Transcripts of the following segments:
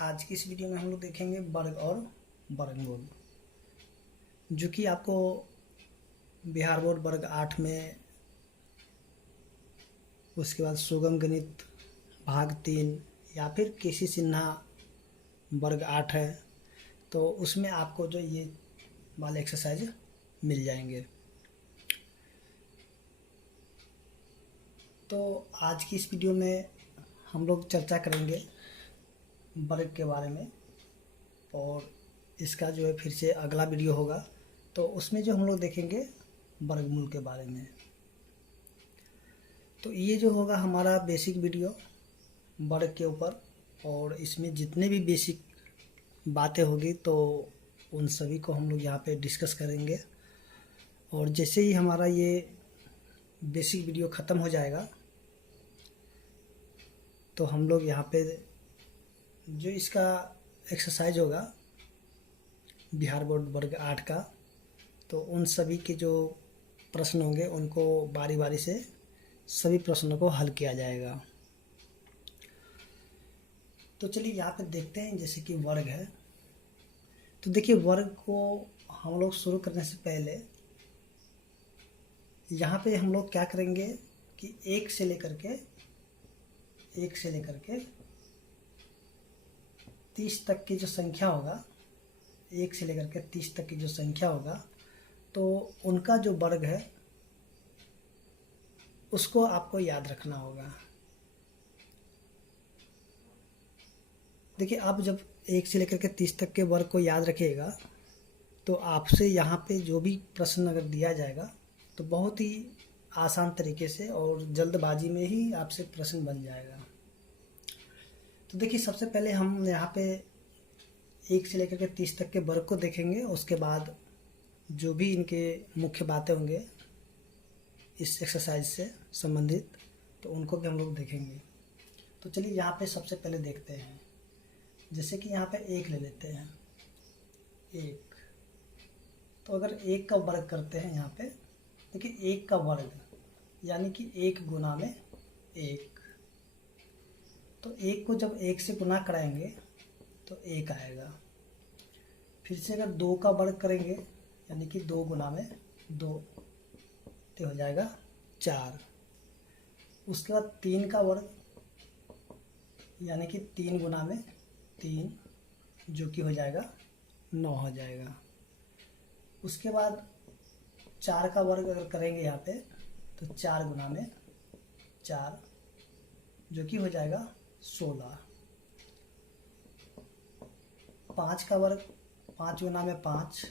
आज की इस वीडियो में हम लोग देखेंगे वर्ग और वर्गमूल, जो कि आपको बिहार बोर्ड वर्ग 8 में, उसके बाद सुगम गणित भाग 3 या फिर केसी सिन्हा वर्ग 8 है, तो उसमें आपको जो ये वाले एक्सरसाइज मिल जाएंगे। तो आज की इस वीडियो में हम लोग चर्चा करेंगे वर्ग के बारे में, और इसका जो है फिर से अगला वीडियो होगा तो उसमें जो हम लोग देखेंगे वर्गमूल के बारे में। तो ये जो होगा हमारा बेसिक वीडियो वर्ग के ऊपर, और इसमें जितने भी बेसिक बातें होगी तो उन सभी को हम लोग यहाँ पे डिस्कस करेंगे। और जैसे ही हमारा ये बेसिक वीडियो ख़त्म हो जाएगा तो हम लोग यहाँ पे जो इसका एक्सरसाइज होगा बिहार बोर्ड वर्ग 8 का, तो उन सभी के जो प्रश्न होंगे उनको बारी बारी से सभी प्रश्नों को हल किया जाएगा। तो चलिए यहाँ पे देखते हैं, जैसे कि वर्ग है। तो देखिए, वर्ग को हम लोग शुरू करने से पहले यहाँ पे हम लोग क्या करेंगे कि एक से लेकर के 30 तक की जो संख्या होगा, 1 से लेकर के 30 तक की जो संख्या होगा, तो उनका जो वर्ग है उसको आपको याद रखना होगा। देखिए, आप जब 1 से लेकर के 30 तक के वर्ग को याद रखिएगा तो आपसे यहाँ पे जो भी प्रश्न अगर दिया जाएगा तो बहुत ही आसान तरीके से और जल्दबाजी में ही आपसे प्रश्न बन जाएगा। तो देखिए, सबसे पहले हम यहाँ पे 1 से लेकर के 30 तक के वर्ग को देखेंगे, उसके बाद जो भी इनके मुख्य बातें होंगे इस एक्सरसाइज से संबंधित तो उनको भी हम लोग देखेंगे। तो चलिए यहाँ पे सबसे पहले देखते हैं, जैसे कि यहाँ पे 1 ले लेते हैं। 1, तो अगर 1 का वर्ग करते हैं यहाँ पे, देखिए 1 का वर्ग यानी कि 1 गुना में 1, तो 1 को जब 1 से गुना कराएंगे तो 1 आएगा। फिर से अगर 2 का वर्ग करेंगे यानी कि 2 गुना में 2, तो हो जाएगा 4। उसके बाद 3 का वर्ग यानी कि 3 गुना में 3, जो कि हो जाएगा 9 हो जाएगा। उसके बाद 4 का वर्ग अगर करेंगे यहाँ पे तो 4 गुना में 4, जो कि हो जाएगा 16। 5 का वर्ग 5 गुना में 5,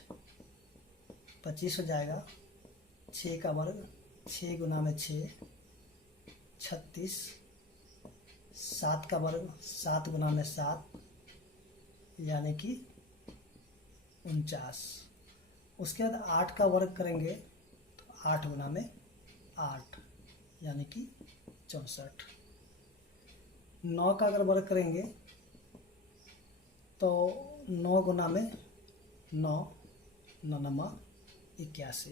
25 हो जाएगा। 6 का वर्ग 6 गुना में 6, 36। 7 का वर्ग 7 गुना में 7, यानी कि 49। उसके बाद 8 का वर्ग करेंगे तो 8 गुना में 8, यानी कि 64। 9 का अगर वर्ग करेंगे तो 9 गुना में 9, 9 नमा 81।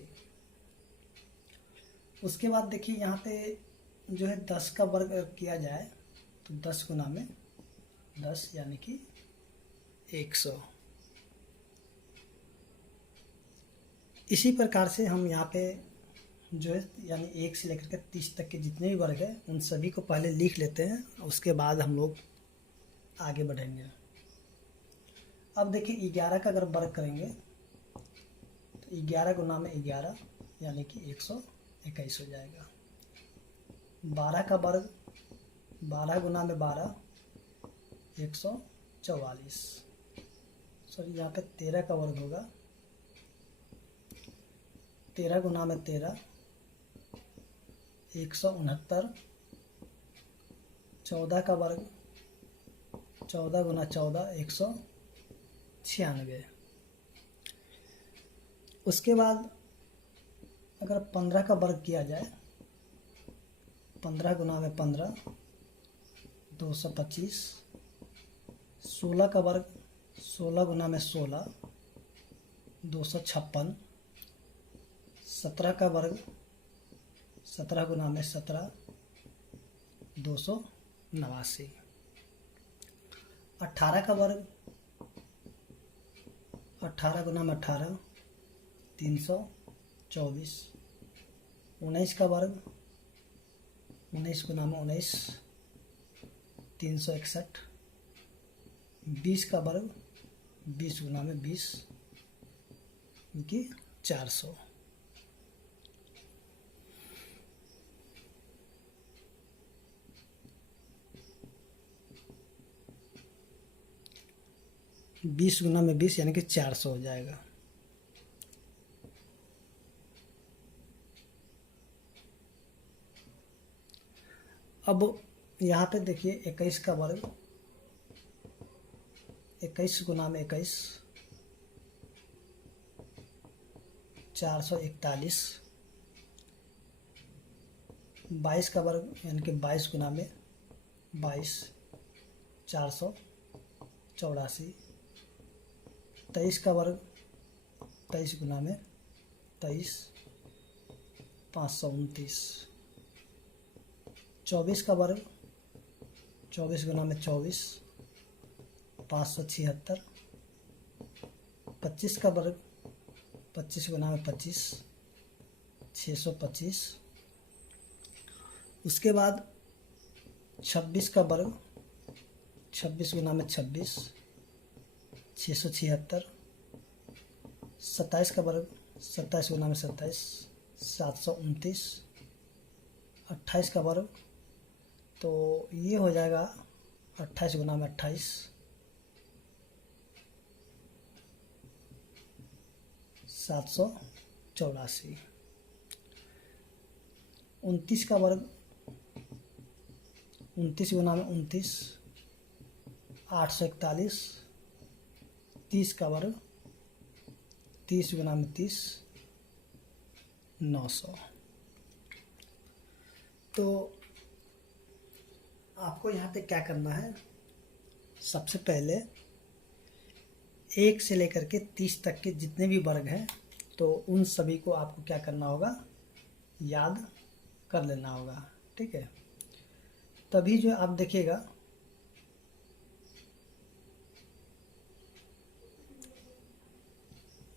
उसके बाद देखिए यहाँ पे जो है 10 का वर्ग किया जाए तो 10 गुना में 10, यानी कि 100। इसी प्रकार से हम यहाँ पे जो है यानी 1 से लेकर के 30 तक के जितने भी वर्ग है उन सभी को पहले लिख लेते हैं, उसके बाद हम लोग आगे बढ़ेंगे। अब देखिए 11 का अगर वर्ग करेंगे तो 11 गुना में 11, यानी कि 121 हो जाएगा। 12 का वर्ग 12 गुना में 12, 144। सॉरी, यहाँ पे 13 का वर्ग होगा 13 गुना में 13, 169। 14 का वर्ग 14 गुना 14, 196। उसके बाद अगर 15 का वर्ग किया जाए, 15 गुना में 15, 225। 16 का वर्ग 16 गुना में 16, 256। 17 का वर्ग 17 गुना में 17, 289। 18 का वर्ग, 18 गुना में 18 324। 19 का वर्ग, 19 गुना में 19 361। 20 का वर्ग, 20 गुना में 20 क्योंकि 400। बीस गुना में 20 यानी कि 400 हो जाएगा। अब यहाँ पे देखिए 21 का वर्ग, 21 गुना में 21 441। 22 का वर्ग यानी कि 22 गुना में 22 484। 23 का वर्ग, 23 गुना में 23 529। 24 का वर्ग, 24 गुना में 24 576। 25 का वर्ग, 25 गुना में 25 625। उसके बाद 26 का वर्ग, 26 गुना में 26 676। 27 का वर्ग, 27 गुना में 27 729। 28 का वर्ग, तो ये हो जाएगा 28 गुना में 28 784। 29 का वर्ग, 29 गुना में 29 841। 30 का वर्ग, 30 गुना में 30 900। तो आपको यहाँ पे क्या करना है, सबसे पहले 1 से लेकर के 30 तक के जितने भी वर्ग हैं तो उन सभी को आपको क्या करना होगा, याद कर लेना होगा। ठीक है, तभी जो आप देखिएगा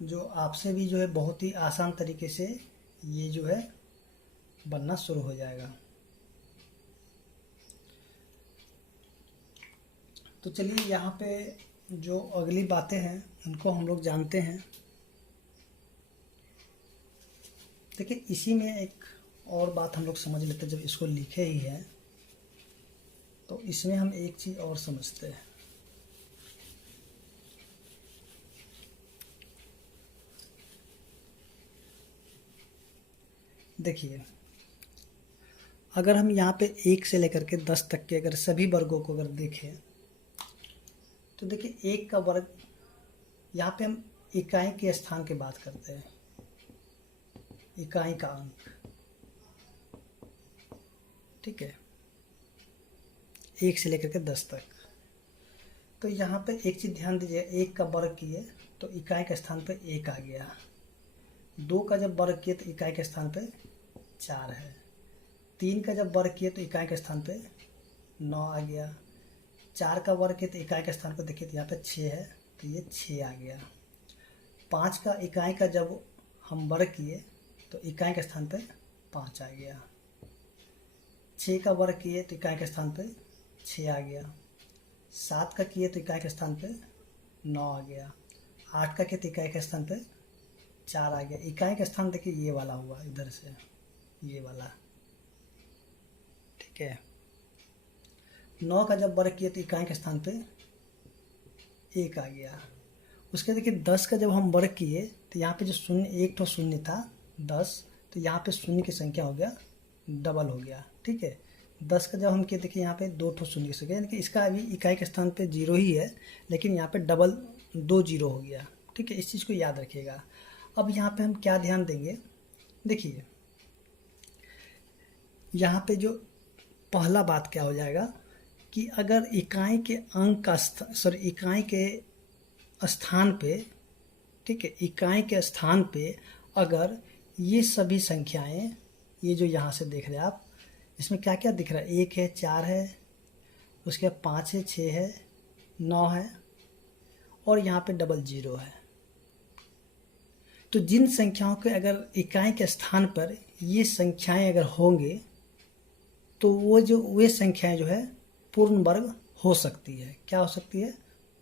जो आपसे भी जो है बहुत ही आसान तरीके से ये जो है बनना शुरू हो जाएगा। तो चलिए यहाँ पे जो अगली बातें हैं उनको हम लोग जानते हैं। देखिए इसी में एक और बात हम लोग समझ लेते हैं, जब इसको लिखे ही है तो इसमें हम एक चीज़ और समझते हैं। देखिए अगर हम यहाँ पे 1 से लेकर के 10 तक के अगर सभी वर्गों को अगर देखें तो देखिए 1 का वर्ग, यहाँ पे हम इकाई के स्थान की बात करते हैं, इकाई का अंक। ठीक है, 1 से लेकर के 10 तक। तो यहाँ पे एक चीज़ ध्यान दीजिए, 1 का वर्ग किए तो इकाई के स्थान पे 1 आ गया। 2 का जब वर्ग किए तो इकाई के स्थान पे 4 है। 3 का जब वर्ग किए तो इकाई के स्थान पे 9 आ गया। 4 का वर्ग किए तो इकाई के स्थान पे देखिए तो यहाँ पे 6 है तो ये 6 आ गया। 5 का इकाई का जब हम वर्ग किए तो इकाई के स्थान पे 5 आ गया। 6 का वर्ग किए तो इकाई के स्थान पे 6 आ गया। 7 का किए तो इकाई के स्थान पे 9 आ गया। 8 का किए तो इकाई के स्थान पे 4 आ गया। इकाई का स्थान देखिए ये वाला हुआ, इधर से ये वाला। ठीक है, 9 का जब वर्ग किए तो इकाई के स्थान पे 1 आ गया। उसके देखिए 10 का जब हम वर्ग किए तो यहाँ पे जो शून्य, एक तो शून्य था 10, तो यहाँ पे शून्य की संख्या हो गया डबल हो गया। ठीक है, 10 का जब हम किए देखिए यहाँ पे 2 ठो शून्य की संख्या, यानी कि इसका अभी इकाई के स्थान पे 0 ही है, लेकिन यहाँ पे डबल 2 0 हो गया। ठीक है, इस चीज़ को याद रखिएगा। अब यहाँ पे हम क्या ध्यान देंगे, देखिए यहाँ पे जो पहला बात क्या हो जाएगा कि अगर इकाई के अंक का इकाई के स्थान पे, ठीक है, इकाई के स्थान पे अगर ये सभी संख्याएं, ये जो यहाँ से देख रहे हैं आप, इसमें क्या क्या दिख रहा है, 1 है, 4 है, उसके बाद 5 है, 6 है, 9 है और यहाँ पे डबल जीरो है। तो जिन संख्याओं के अगर इकाई के स्थान पर ये संख्याएं अगर होंगे तो वे संख्याएं जो है पूर्ण वर्ग हो सकती है। क्या हो सकती है?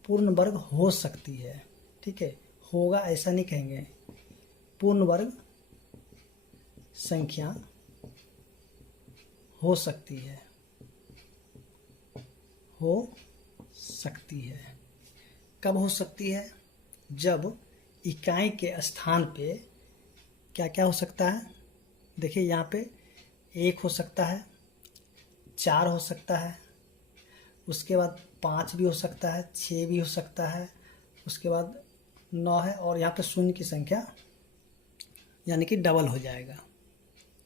पूर्ण वर्ग हो सकती है। ठीक है, होगा ऐसा नहीं कहेंगे, पूर्ण वर्ग संख्या हो सकती है, हो सकती है। कब हो सकती है? जब इकाई के स्थान पे क्या क्या हो सकता है? देखिए यहाँ पे 1 हो सकता है, 4 हो सकता है, उसके बाद 5 भी हो सकता है, 6 भी हो सकता है, उसके बाद 9 है और यहाँ पे शून्य की संख्या यानी कि डबल हो जाएगा।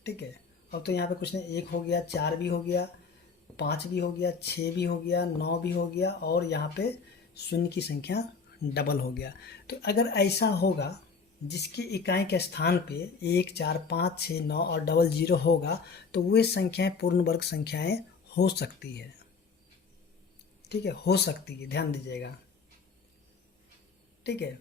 ठीक है, अब तो यहाँ पे कुछ नहीं, 1 हो गया, 4 भी हो गया, 5 भी हो गया, 6 भी हो गया, 9 भी हो गया और यहाँ पे शून्य की संख्या डबल हो गया। तो अगर ऐसा होगा जिसकी इकाई के स्थान पे 1, 4, 5, 6, 9 और डबल जीरो होगा तो वे संख्याएं पूर्ण वर्ग संख्याएं हो सकती है। ठीक है, हो सकती है, ध्यान दीजिएगा। ठीक है,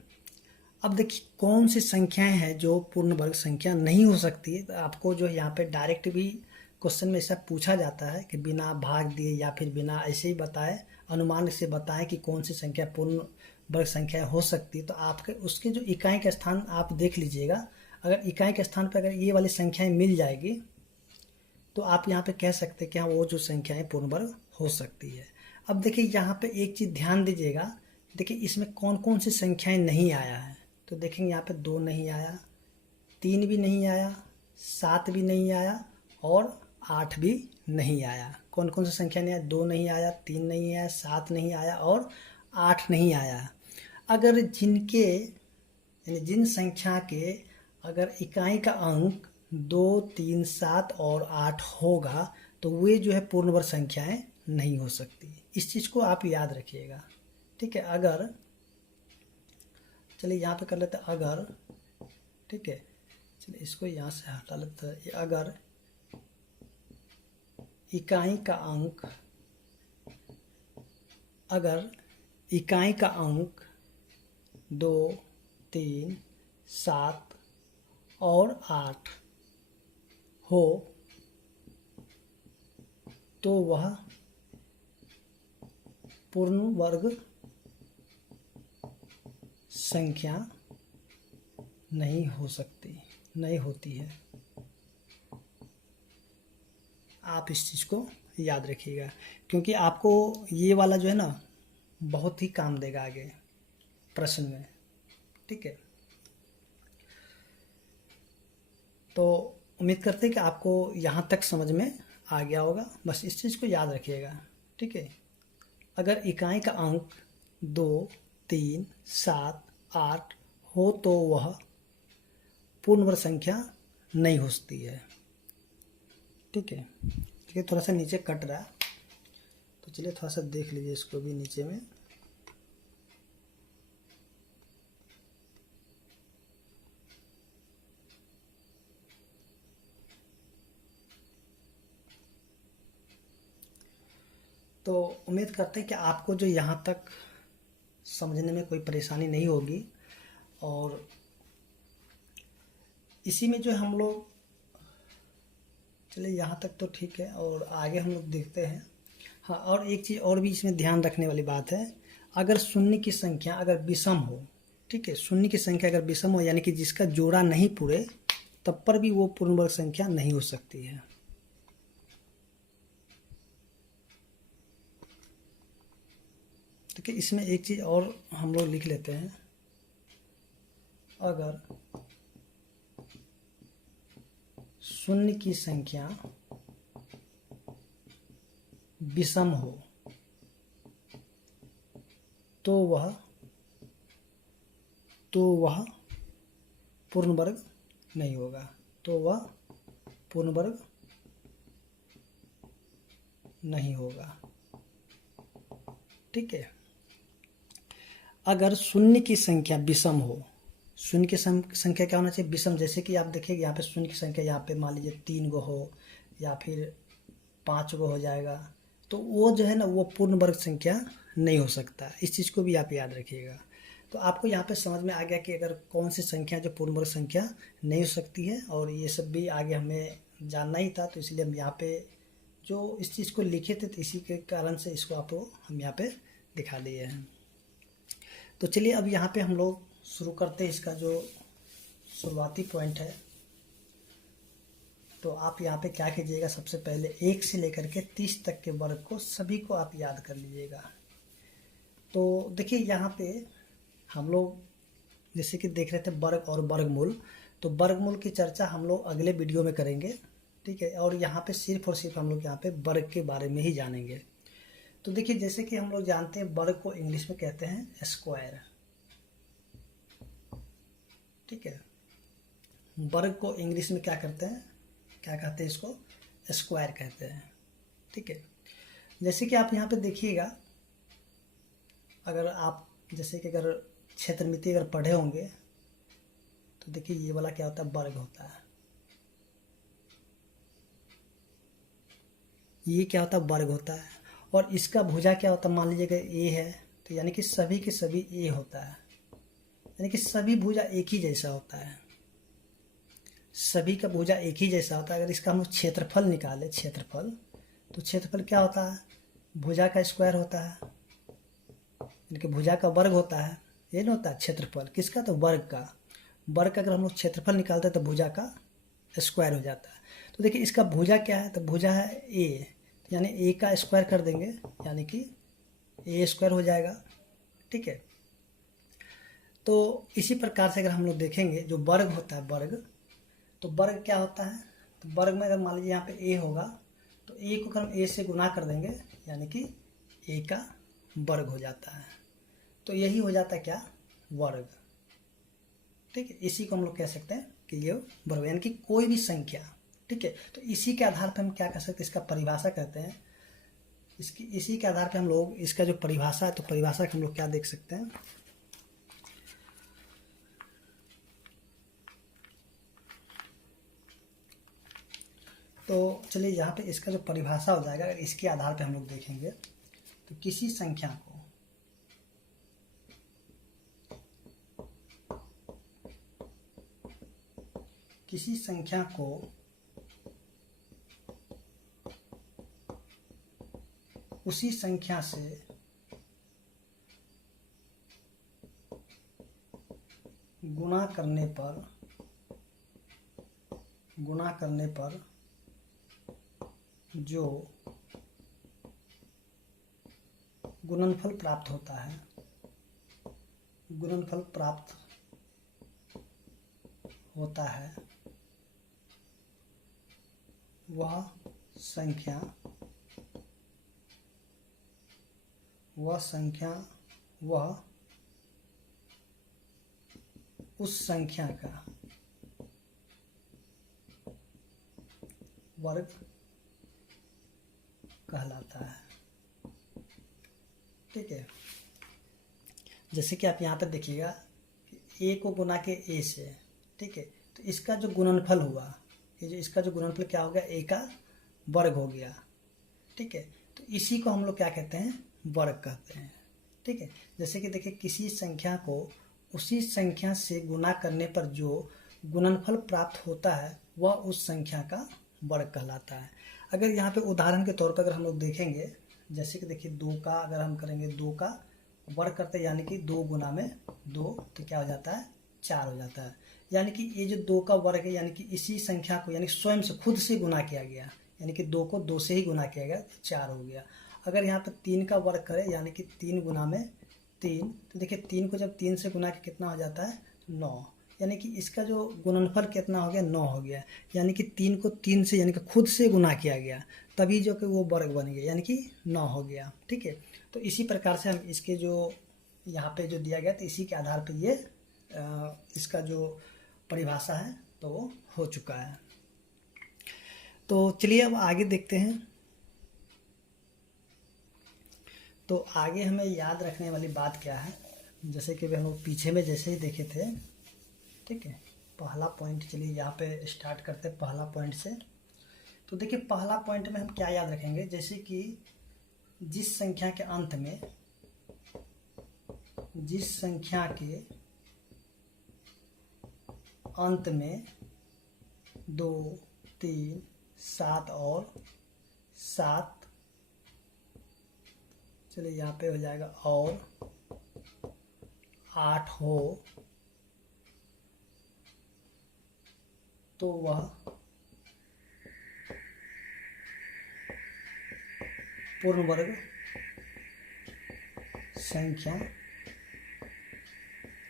अब देखिए कौन सी संख्याएं हैं जो पूर्ण वर्ग संख्या नहीं हो सकती है। तो आपको जो यहाँ पे डायरेक्ट भी क्वेश्चन में ऐसा पूछा जाता है कि बिना भाग दिए या फिर बिना ऐसे ही बताए अनुमान से बताएं कि कौन सी संख्या पूर्ण वर्ग संख्या हो सकती है। तो आपके उसके जो इकाई का स्थान आप देख लीजिएगा, अगर इकाई के स्थान पर अगर ये वाली संख्याएं मिल जाएगी तो आप यहाँ पे कह सकते हैं कि हाँ वो जो संख्याएं पूर्ण वर्ग हो सकती है। अब देखिए यहाँ पे एक चीज़ ध्यान दीजिएगा, देखिए इसमें कौन कौन सी संख्याएं नहीं आया है। तो देखेंगे यहाँ पे 2 नहीं आया, 3 भी नहीं आया, 7 भी नहीं आया और 8 भी नहीं आया। कौन कौन सी संख्या नहीं आया? 2 नहीं आया, 3 नहीं आया, 7 नहीं आया और 8 नहीं आया। अगर जिनके यानी जिन संख्या के अगर इकाई का अंक 2, 3, 7 और 8 होगा तो वे जो है पूर्ण वर्ग संख्याएं नहीं हो सकती। इस चीज़ को आप याद रखिएगा। ठीक है, अगर चलिए यहाँ पे कर लेते हैं अगर, ठीक है, चलिए इसको यहाँ से हटा लेते हैं। अगर इकाई का अंक अगर इकाई का अंक 2, 3, 7 और 8 हो तो वह पूर्ण वर्ग संख्या नहीं हो सकती, नहीं होती है। आप इस चीज़ को याद रखिएगा क्योंकि आपको ये वाला जो है ना बहुत ही काम देगा आगे प्रश्न में। ठीक है, तो उम्मीद करते हैं कि आपको यहाँ तक समझ में आ गया होगा। बस इस चीज़ को याद रखिएगा। ठीक है, अगर इकाई का अंक 2, 3, 7, 8 हो तो वह पूर्ण वर्ग संख्या नहीं हो सकती है। ठीक है, ठीक है, थोड़ा सा नीचे कट रहा है तो चलिए थोड़ा सा देख लीजिए इसको भी नीचे में। तो उम्मीद करते हैं कि आपको जो यहाँ तक समझने में कोई परेशानी नहीं होगी और इसी में जो हम लोग, चलिए यहाँ तक तो ठीक है और आगे हम लोग देखते हैं। हाँ, और एक चीज़ और भी इसमें ध्यान रखने वाली बात है, अगर शून्य की संख्या अगर विषम हो, ठीक है, शून्य की संख्या अगर विषम हो यानी कि जिसका जोड़ा नहीं पूरे तब पर भी वो पूर्ण वर्ग संख्या नहीं हो सकती है। ठीक है, इसमें एक चीज़ और हम लोग लिख लेते हैं, अगर शून्य की संख्या विषम हो तो वह पूर्ण वर्ग नहीं होगा, तो वह पूर्ण वर्ग नहीं होगा। ठीक है, अगर शून्य की संख्या विषम हो, शून्य की संख्या क्या होना चाहिए? विषम। जैसे कि आप देखिए यहाँ पे शून्य की संख्या यहाँ पे मान लीजिए 3 गो हो या फिर 5 गो हो जाएगा तो वो जो है ना वो पूर्ण वर्ग संख्या नहीं हो सकता। इस चीज़ को भी आप याद रखिएगा। तो आपको यहाँ पे समझ में आ गया कि अगर कौन सी संख्या जो पूर्ण वर्ग संख्या नहीं हो सकती है, और ये सब भी आगे हमें जानना ही था, तो इसलिए हम यहाँ पे जो इस चीज़ को लिखे थे, तो इसी के कारण से इसको आपको हम यहाँ पे दिखा दिए हैं। तो चलिए अब यहाँ पे हम लोग शुरू करते हैं इसका जो शुरुआती पॉइंट है। तो आप यहाँ पे क्या कीजिएगा, सबसे पहले 1 से लेकर के 30 तक के वर्ग को सभी को आप याद कर लीजिएगा। तो देखिए यहाँ पे हम लोग जैसे कि देख रहे थे वर्ग और वर्गमूल, तो वर्गमूल की चर्चा हम लोग अगले वीडियो में करेंगे, ठीक है। और यहाँ पे सिर्फ और सिर्फ हम लोग यहाँ पे वर्ग के बारे में ही जानेंगे। तो देखिए जैसे कि हम लोग जानते हैं वर्ग को इंग्लिश में कहते हैं स्क्वायर, ठीक है। वर्ग को इंग्लिश में क्या करते हैं, क्या कहते हैं, इसको स्क्वायर कहते हैं, ठीक है। जैसे कि आप यहाँ पे देखिएगा, अगर आप जैसे कि अगर क्षेत्रमिति अगर पढ़े होंगे, तो देखिए ये वाला क्या होता है, वर्ग होता है। ये क्या होता है, वर्ग होता है। और इसका भुजा क्या होता है, मान लीजिएगा ए है, तो यानी कि सभी के सभी ए होता है, यानी कि सभी भुजा एक ही जैसा होता है, सभी का भुजा एक ही जैसा होता है। अगर इसका हम लोग क्षेत्रफल निकालें, क्षेत्रफल, तो क्षेत्रफल क्या होता है, भुजा का स्क्वायर होता है, यानी कि भुजा का वर्ग होता है। ये नहीं होता है क्षेत्रफल किसका, तो वर्ग का। वर्ग का अगर हम लोग क्षेत्रफल निकालते हैं तो भुजा का स्क्वायर हो जाता है। तो देखिए इसका भुजा क्या है, तो भुजा है ए, यानी ए का स्क्वायर कर देंगे, यानी कि ए स्क्वायर हो जाएगा, ठीक है। तो इसी प्रकार से अगर हम लोग देखेंगे जो वर्ग होता है, वर्ग, तो वर्ग क्या होता है, तो वर्ग में अगर मान लीजिए यहाँ पे ए होगा, तो ए को अगर हम ए से गुना कर देंगे, यानी कि ए का वर्ग हो जाता है। तो यही हो जाता है क्या, वर्ग, ठीक है। इसी को हम लोग कह सकते हैं कि ये वर्ग, यानी कि कोई भी संख्या, ठीक है। तो इसी के आधार पर हम क्या कर सकते हैं, इसका परिभाषा कहते हैं। इसी के आधार पर हम लोग इसका जो परिभाषा है, तो परिभाषा हम लोग क्या देख सकते हैं, तो चलिए यहाँ पे इसका जो परिभाषा हो जाएगा, इसके आधार पे हम लोग देखेंगे, तो किसी संख्या को उसी संख्या से गुणा करने पर जो गुणनफल प्राप्त होता है, वह उस संख्या का वर्ग कहलाता है, ठीक है। जैसे कि आप यहाँ पर देखिएगा, ए को गुना के ए से, ठीक है, तो इसका जो गुणनफल हुआ, ये जो इसका जो गुणनफल क्या हो गया, ए का वर्ग हो गया, ठीक है। तो इसी को हम लोग क्या कहते हैं, वर्ग कहते हैं, ठीक है। जैसे कि देखिए किसी संख्या को उसी संख्या से गुना करने पर जो गुणनफल प्राप्त होता है, वह उस संख्या का वर्ग कहलाता है। अगर यहाँ पे उदाहरण के तौर पर अगर हम लोग देखेंगे, जैसे कि देखिए 2 का अगर हम करेंगे, 2 का वर्ग करते हैं, यानी कि 2 गुना में 2, तो क्या हो जाता है, 4 हो जाता है। यानी कि ये जो 2 का वर्ग है, यानी कि इसी संख्या को, यानी स्वयं से खुद से गुना किया गया, यानी कि 2 को 2 से ही गुना किया गया, तो 4 हो गया। अगर यहाँ पर 3 का वर्ग करें, यानी कि 3 गुना में 3, तो देखिए 3 को जब 3 से गुना के कितना हो जाता है, 9, यानी कि इसका जो गुणनफल कितना हो गया, 9 हो गया। यानी कि 3 को 3 से, यानी कि खुद से गुना किया गया, तभी जो कि वो वर्ग बन गया, यानी कि 9 हो गया, ठीक है। तो इसी प्रकार से हम इसके जो यहाँ पे जो दिया गया, तो इसी के आधार पे ये इसका जो परिभाषा है तो वो हो चुका है। तो चलिए अब आगे देखते हैं। तो आगे हमें याद रखने वाली बात क्या है, जैसे कि हम लोग पीछे में जैसे ही देखे थे, ठीक है। पहला पॉइंट, चलिए यहाँ पे स्टार्ट करते हैं पहला पॉइंट से। तो देखिए पहला पॉइंट में हम क्या याद रखेंगे, जैसे कि जिस संख्या के अंत में जिस संख्या के अंत में 2, 3, 7 और 7, चलिए यहाँ पे हो जाएगा और 8 हो तो वह पूर्ण वर्ग संख्या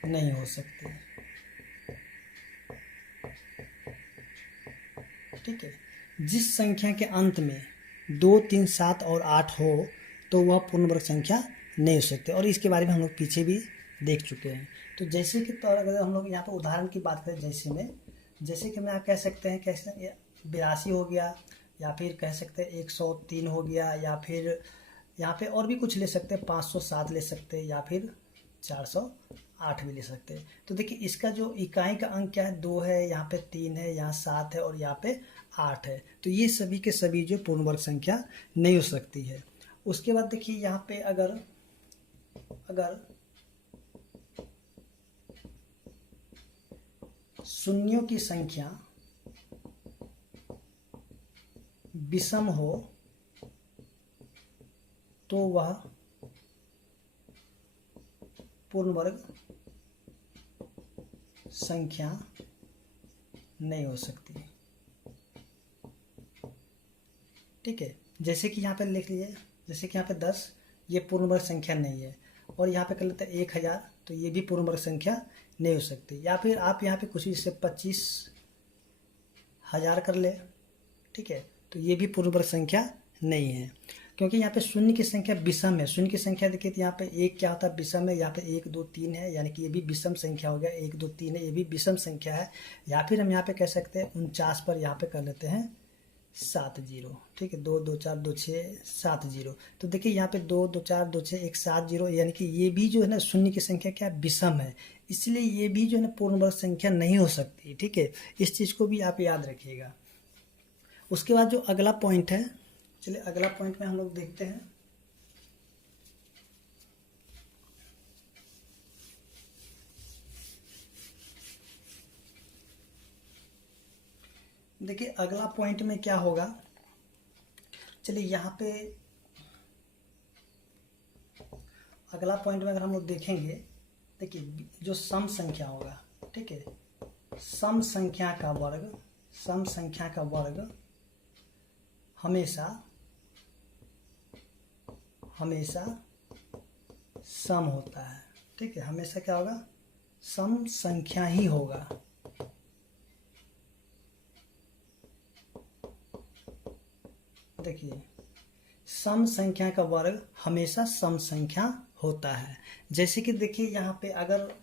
नहीं हो सकती। ठीक है, जिस संख्या के अंत में 2, 3, 7 और 8 हो तो वह पूर्ण वर्ग संख्या नहीं हो सकती, और इसके बारे में हम लोग पीछे भी देख चुके हैं। तो जैसे कि तौर अगर हम लोग यहाँ पर उदाहरण की बात करें, जैसे कि हम यहाँ कह सकते हैं कैसे 82 हो गया, या फिर कह सकते हैं 103 हो गया, या फिर यहाँ पे और भी कुछ ले सकते हैं, 507 ले सकते हैं, या फिर 408 भी ले सकते हैं। तो देखिए इसका जो इकाई का अंक क्या है, 2 है, यहाँ पे 3 है, यहाँ 7 है और यहाँ पे 8 है। तो ये सभी के सभी जो पूर्ण वर्ग संख्या नहीं हो सकती है। उसके बाद देखिए यहाँ पे अगर शून्यों की संख्या विषम हो तो वह पूर्ण वर्ग संख्या नहीं हो सकती। ठीक है, जैसे कि यहाँ पे लिख लीजिए, जैसे कि यहाँ पे 10 ये पूर्ण वर्ग संख्या नहीं है, और यहाँ पे कर लेते हैं 1000 तो ये भी पूर्ण वर्ग संख्या नहीं हो सकती। या फिर आप यहाँ पे कुछ जैसे 25,000 कर ले, ठीक है, तो ये भी पूर्ण वर्ग संख्या नहीं है, क्योंकि यहाँ पे शून्य की संख्या विषम है। शून्य की संख्या देखिए तो यहाँ पे 1 क्या होता है, विषम है। यहाँ पे 1, 2, 3 है, यानी कि ये भी विषम संख्या हो गया। 1, 2, 3 है, ये भी विषम संख्या है। या फिर हम यहाँ पे कह सकते हैं 49 पर यहाँ पे कर लेते हैं 70। ठीक है, 2, 2, 4, 2, 6, 70। तो देखिए यहाँ पे 2, 2, 4, 2, 6, 1, 70, यानी कि ये भी जो है ना शून्य की संख्या क्या विषम है, इसलिए ये भी जो है ना पूर्ण वर्ग संख्या नहीं हो सकती। ठीक है, इस चीज़ को भी आप याद रखिएगा। उसके बाद जो अगला पॉइंट है, चलिए अगला पॉइंट में हम लोग देखते हैं। देखिए अगला पॉइंट में क्या होगा, चलिए यहाँ पे अगला पॉइंट में अगर हम लोग देखेंगे, देखिए जो सम संख्या होगा, ठीक है, सम संख्या का वर्ग हमेशा सम होता है। ठीक है, हमेशा क्या होगा, सम संख्या ही होगा। देखिए सम संख्या का वर्ग हमेशा सम संख्या होता है। जैसे कि देखिए यहाँ पे अगर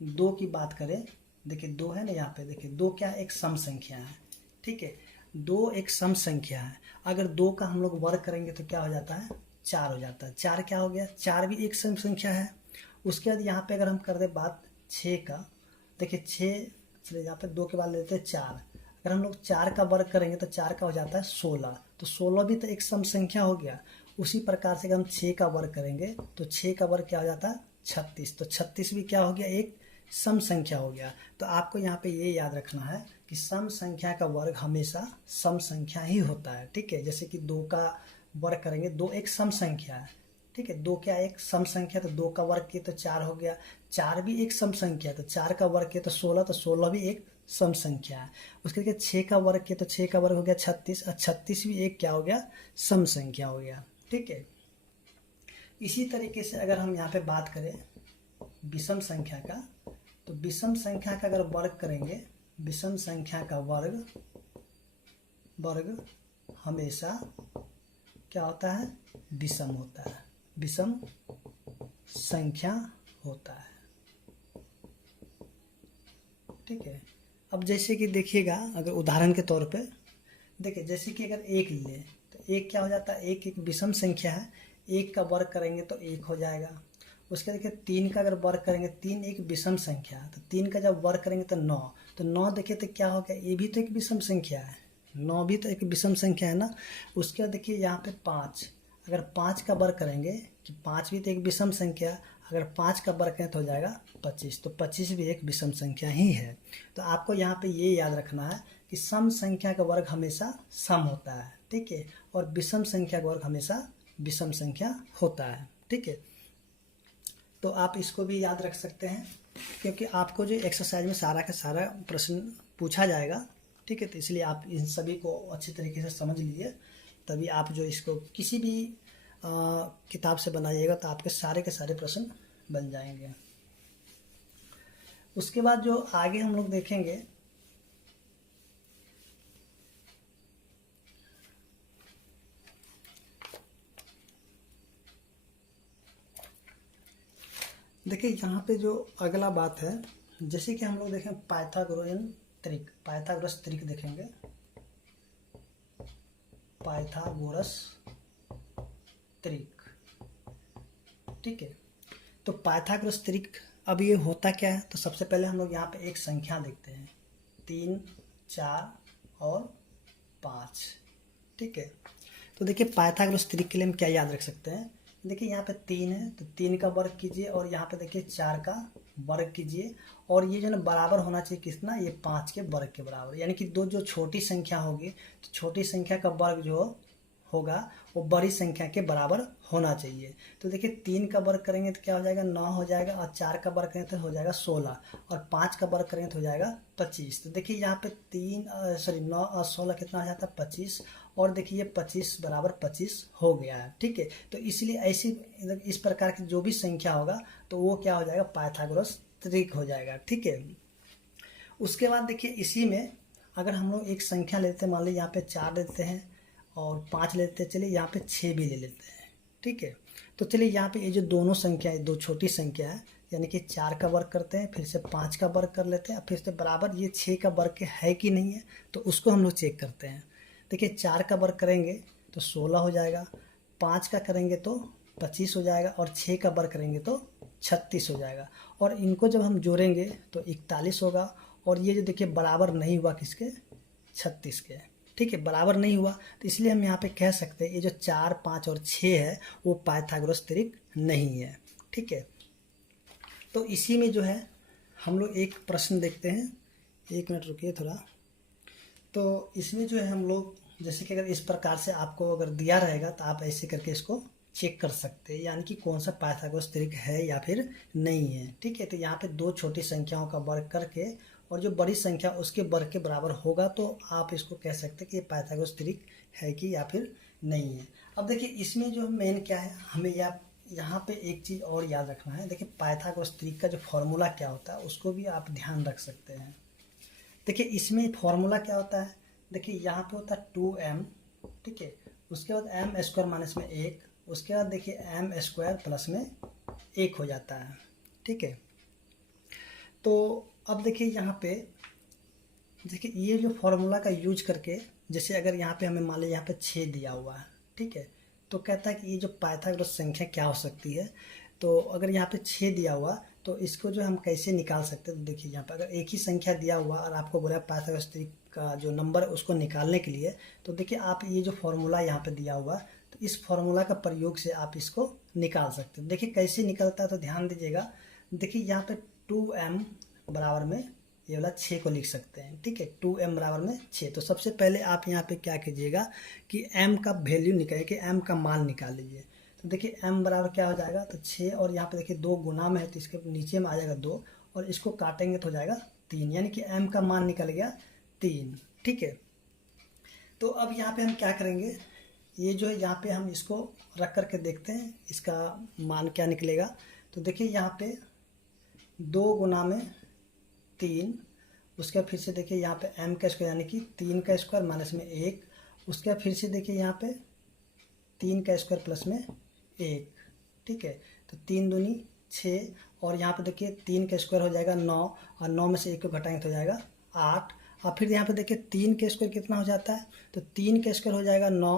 2 की बात करें, देखिए 2 है ना, यहाँ पे देखिए 2 क्या है, एक सम संख्या है। ठीक है, 2 एक सम संख्या है। अगर 2 का हम लोग वर्ग करेंगे तो क्या हो जाता है, 4 हो जाता है। 4 क्या हो गया, 4 भी एक सम संख्या है। उसके बाद यहाँ पे अगर हम कर दे बात 6 का, देखिए 6, चलिए यहाँ पे 2 के बाद लेते हैं 4। अगर हम लोग 4 का वर्ग करेंगे तो 4 का हो जाता है 16, तो 16 भी तो एक सम संख्या हो गया। उसी प्रकार से अगर हम 6 का वर्ग करेंगे तो 6 का वर्ग क्या हो जाता है, 36, तो 36 भी क्या हो गया, एक सम संख्या हो गया। तो आपको यहाँ पे ये याद रखना है कि सम संख्या का वर्ग हमेशा सम संख्या ही होता है। ठीक है, जैसे कि 2 का वर्ग करेंगे, 2 एक सम संख्या है। ठीक है, 2 क्या एक सम संख्या, तो 2 का वर्ग किया तो 4 हो गया। 4 भी एक सम संख्या, तो 4 का वर्ग किया तो 16, तो 16 भी एक सम संख्या है। उसके बाद 6 का वर्ग किया तो 6 का वर्ग हो गया 36, और 36 भी एक क्या हो गया, सम संख्या हो गया। ठीक है, इसी तरीके से अगर हम यहाँ पे बात करें विषम संख्या का, तो विषम संख्या का अगर वर्ग करेंगे, विषम संख्या का वर्ग हमेशा क्या होता है, विषम होता है, विषम संख्या होता है। ठीक है, अब जैसे कि देखिएगा, अगर उदाहरण के तौर पे देखिए, जैसे कि अगर 1 ले तो 1 क्या हो जाता है, एक विषम संख्या है। 1 का वर्ग करेंगे तो 1 हो जाएगा। उसके देखिए 3 का अगर वर्ग करेंगे, 3 एक विषम संख्या है, तो 3 का जब वर्ग करेंगे तो 9, तो 9 देखिए तो क्या हो गया, ये भी तो एक विषम संख्या है। 9 भी तो एक विषम संख्या है ना। उसके बाद देखिए यहाँ पे 5, अगर 5 का वर्ग करेंगे कि 5 भी तो एक विषम संख्या, अगर 5 का वर्ग करें तो हो जाएगा 25, तो 25 भी एक विषम संख्या ही है। तो आपको यहाँ पे ये याद रखना है कि सम संख्या का वर्ग हमेशा सम होता है, ठीक है, और विषम संख्या का वर्ग हमेशा विषम संख्या होता है, ठीक है। तो आप इसको भी याद रख सकते हैं, क्योंकि आपको जो एक्सरसाइज में सारा का सारा प्रश्न पूछा जाएगा, ठीक है। तो इसलिए आप इन सभी को अच्छी तरीके से समझ लीजिए, तभी आप जो इसको किसी भी किताब से बनाइएगा तो आपके सारे के सारे प्रश्न बन जाएंगे। उसके बाद जो आगे हम लोग देखेंगे, देखिए यहाँ पे जो अगला बात है, जैसे कि हम लोग देखें पाइथागोरस त्रिक, पाइथागोरस त्रिक देखेंगे, पाइथागोरस त्रिक, ठीक है। तो पाइथागोरस त्रिक अब ये होता क्या है, तो सबसे पहले हम लोग यहाँ पे एक संख्या देखते हैं, 3, 4 और 5, ठीक है। तो देखिए पाइथागोरस त्रिक के लिए हम क्या याद रख सकते हैं, देखिए यहाँ पे 3 है तो 3 का वर्ग कीजिए, और यहाँ पे देखिए 4 का वर्ग कीजिए, और ये जो ना बराबर होना चाहिए कितना, ये 5 के वर्ग के बराबर, यानी कि दो जो छोटी संख्या होगी तो छोटी संख्या का वर्ग जो होगा वो बड़ी संख्या के बराबर होना चाहिए। तो देखिए 3 का वर्ग करेंगे तो क्या हो जाएगा, 9 हो जाएगा, और 4 का वर्ग करेंगे तो हो जाएगा 16, और 5 का वर्ग करेंगे तो हो जाएगा 25। तो देखिए यहाँ पे 9 और 16 कितना हो जाता है 25, और देखिए 25 बराबर 25 हो गया है, ठीक है। तो इसलिए ऐसी इस प्रकार की जो भी संख्या होगा तो वो क्या हो जाएगा, पाइथागोरस त्रिक हो जाएगा, ठीक है। उसके बाद देखिए इसी में अगर हम लोग एक संख्या लेते हैं, मान लीजिए यहाँ पे 4 लेते हैं और 5 लेते हैं, चलिए यहाँ पे 6 भी ले लेते हैं, ठीक है। तो चलिए यहाँ पे ये जो दोनों संख्या है, दो छोटी संख्या है, यानी कि 4 का वर्ग करते हैं, फिर से 5 का वर्ग कर लेते हैं, फिर से बराबर ये 6 का वर्ग के है कि नहीं है, तो उसको हम लोग चेक करते हैं। देखिए 4 का वर्ग करेंगे तो 16 हो जाएगा, 5 का करेंगे तो 25 हो जाएगा, और 6 का वर्ग करेंगे तो 36 हो जाएगा, और इनको जब हम जोड़ेंगे तो 41 होगा, और ये जो देखिए बराबर नहीं हुआ किसके, 36 के, ठीक है, बराबर नहीं हुआ, तो इसलिए हम यहाँ पे कह सकते हैं ये जो 4, 5 और 6 है वो पाइथागोरस त्रिक नहीं है, ठीक है। तो इसी में जो है हम लोग एक प्रश्न देखते हैं, 1 मिनट रुकिए थोड़ा। तो इसमें जो है हम लोग जैसे कि अगर इस प्रकार से आपको अगर दिया रहेगा तो आप ऐसे करके इसको चेक कर सकते हैं, यानी कि कौन सा पाइथागोरस त्रिक है या फिर नहीं है, ठीक है। तो यहाँ पे दो छोटी संख्याओं का वर्ग करके और जो बड़ी संख्या उसके वर्ग के बराबर होगा तो आप इसको कह सकते हैं कि ये पाइथागोरस त्रिक है कि या फिर नहीं है। अब देखिए इसमें जो मेन क्या है, हमें यहाँ पे एक चीज़ और याद रखना है। देखिए पाइथागोरस त्रिक का जो फॉर्मूला क्या होता है उसको भी आप ध्यान रख सकते हैं। देखिए इसमें फॉर्मूला क्या होता है, देखिए यहाँ पे होता है 2m, ठीक है, उसके बाद m स्क्वायर माइनस में 1, उसके बाद देखिए m स्क्वायर प्लस में 1 हो जाता है, ठीक है। तो अब देखिए यहाँ पे देखिए ये जो फॉर्मूला का यूज करके, जैसे अगर यहाँ पे हमें मान लीजिए यहाँ पे 6 दिया हुआ है, ठीक है, तो कहता है कि ये जो पाइथागोरस संख्या क्या हो सकती है। तो अगर यहाँ पे 6 दिया हुआ तो इसको जो हम कैसे निकाल सकते हैं, तो देखिए यहाँ पर अगर एक ही संख्या दिया हुआ और आपको बोला पाइथागोरस त्रिक का जो नंबर है उसको निकालने के लिए, तो देखिए आप ये जो फॉर्मूला यहाँ पे दिया हुआ तो इस फॉर्मूला का प्रयोग से आप इसको निकाल सकते हैं। देखिए कैसे निकलता है तो ध्यान दीजिएगा। देखिए यहाँ पे 2m बराबर में ये वाला 6 को लिख सकते हैं, ठीक है, 2m बराबर में 6। तो सबसे पहले आप यहाँ पे क्या कीजिएगा कि m का वैल्यू निकालिए, कि m का मान निकाल लीजिए। तो देखिए m बराबर क्या हो जाएगा, तो 6 और यहाँ पे देखिए 2 गुना में है तो इसके नीचे में आ जाएगा 2 और इसको काटेंगे तो हो जाएगा 3, यानी कि m का मान निकल गया 3, ठीक है। तो अब यहाँ पे हम क्या करेंगे, ये जो है यहाँ पे हम इसको रख करके देखते हैं इसका मान क्या निकलेगा। तो देखिए यहाँ पे 2 गुना में 3, उसके बाद फिर से देखिए यहाँ पे m का स्क्वायर यानी कि 3 का स्क्वायर माइनस में 1, उसके बाद फिर से देखिए यहाँ पे 3 का स्क्वायर प्लस में 1, ठीक है। तो 3 दूनी 6 और यहाँ पे देखिए 3 का स्क्वायर हो जाएगा 9 और 9 में से 1 को घटाएंगे तो हो जाएगा 8। और फिर यहाँ पे देखिए 3 का स्क्वायर कितना हो जाता है, तो 3 का स्क्वायर हो जाएगा 9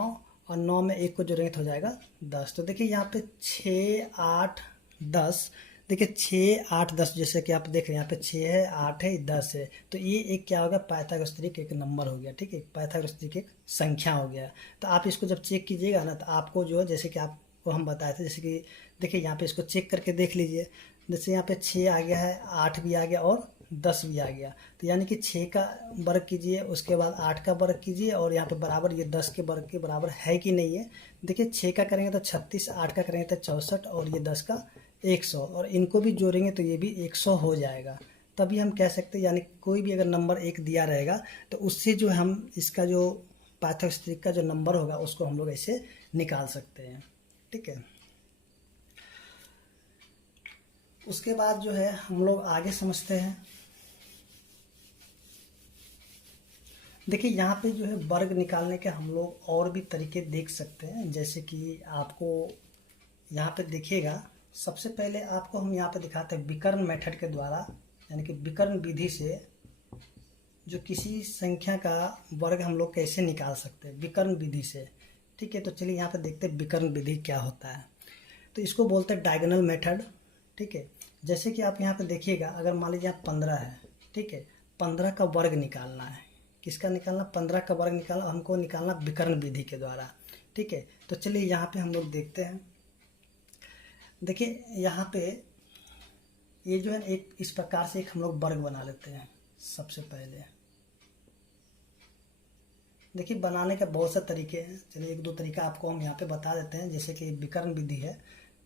और 9 में 1 को जोड़ेंगे तो हो जाएगा 10। तो देखिए यहाँ पे 6, 8, 10, देखिए 6 8 10 जैसे कि आप देख रहे हैं यहाँ पे 6 है 8 है 10 है, तो ये एक क्या होगा, पाइथागोरस थ्योरी का एक नंबर हो गया। ठीक है, पाइथागोरस थ्योरी की एक संख्या हो गया। तो आप इसको जब चेक कीजिएगा ना, तो आपको जो है जैसे कि आपको हम बताए थे, जैसे कि देखिए यहाँ पे इसको चेक करके देख लीजिए। जैसे यहाँ पे 6 आ गया है, 8 भी आ गया और 10 भी आ गया। तो यानी कि 6 का वर्ग कीजिए, उसके बाद 8 का वर्ग कीजिए, और यहाँ पे बराबर ये 10 के वर्ग के बराबर है कि नहीं है। देखिए 6 का करेंगे तो 36, 8 का करेंगे तो 64, और ये 10 का 100, और इनको भी जोड़ेंगे तो ये भी 100 हो जाएगा। तभी हम कह सकते हैं, यानी कोई भी अगर नंबर एक दिया रहेगा तो उससे जो हम इसका जो पाइथागोरस थ्योरी का जो नंबर होगा उसको हम लोग ऐसे निकाल सकते हैं। ठीक है, उसके बाद जो है हम लोग आगे समझते हैं। देखिए यहाँ पे जो है वर्ग निकालने के हम लोग और भी तरीके देख सकते हैं। जैसे कि आपको यहाँ पे देखिएगा, सबसे पहले आपको हम यहाँ पे दिखाते हैं विकर्ण मेथड के द्वारा, यानी कि विकर्ण विधि से जो किसी संख्या का वर्ग हम लोग कैसे निकाल सकते हैं विकर्ण विधि से। ठीक है, तो चलिए यहाँ पे देखते हैं विकर्ण विधि क्या होता है। तो इसको बोलते हैं डायगोनल मेथड। ठीक है, जैसे कि आप यहाँ पे देखिएगा, अगर मान लीजिए यहाँ 15 है, ठीक है, 15 का वर्ग निकालना है। किसका निकालना? 15 का वर्ग निकालना, हमको निकालना विकर्ण विधि के द्वारा। ठीक है, तो चलिए यहाँ पे हम लोग देखते हैं। देखिए यहाँ पे ये जो है एक इस प्रकार से एक हम लोग वर्ग बना लेते हैं। सबसे पहले देखिए बनाने के बहुत से तरीके हैं, चलिए एक दो तरीका आपको हम यहाँ पे बता देते हैं। जैसे कि विकर्ण विधि है,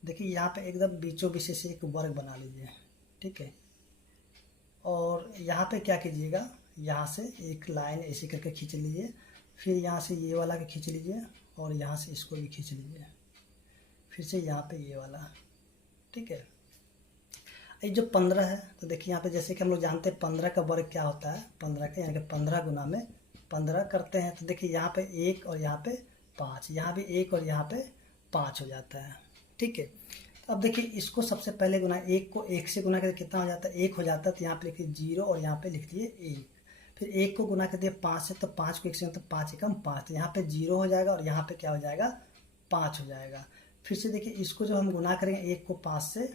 देखिए यहाँ पे एकदम बीचों बीच से एक वर्ग बना लीजिए। ठीक है, और यहाँ पे क्या कीजिएगा, यहाँ से एक लाइन ऐसे करके खींच लीजिए, फिर यहाँ से ये वाला के खींच लीजिए, और यहाँ से इसको भी खींच लीजिए, फिर से यहाँ पे ये वाला। ठीक है, ये जो 15 है, तो देखिए यहाँ पे जैसे कि हम लोग जानते हैं 15 का वर्ग क्या होता है, 15 का यानी कि 15 गुना में 15 करते हैं। तो देखिए यहाँ पे 1 और यहाँ पे 5, यहाँ भी 1 और यहाँ पे 5 हो जाता है। ठीक है, तो अब देखिए इसको सबसे पहले गुना, 1 को 1 से गुना करके कितना हो जाता है, 1 हो जाता है। तो यहाँ पे लिखिए 0 और यहाँ पे लिख दिए 1। फिर 1 को गुना कर दिए 5 से, तो 5 को 1 से तो 5 एकम 5, तो यहाँ पे 0 हो जाएगा और यहाँ पे क्या हो जाएगा, 5 हो जाएगा। फिर से देखिए इसको जो हम गुना करेंगे 1 को 5 से,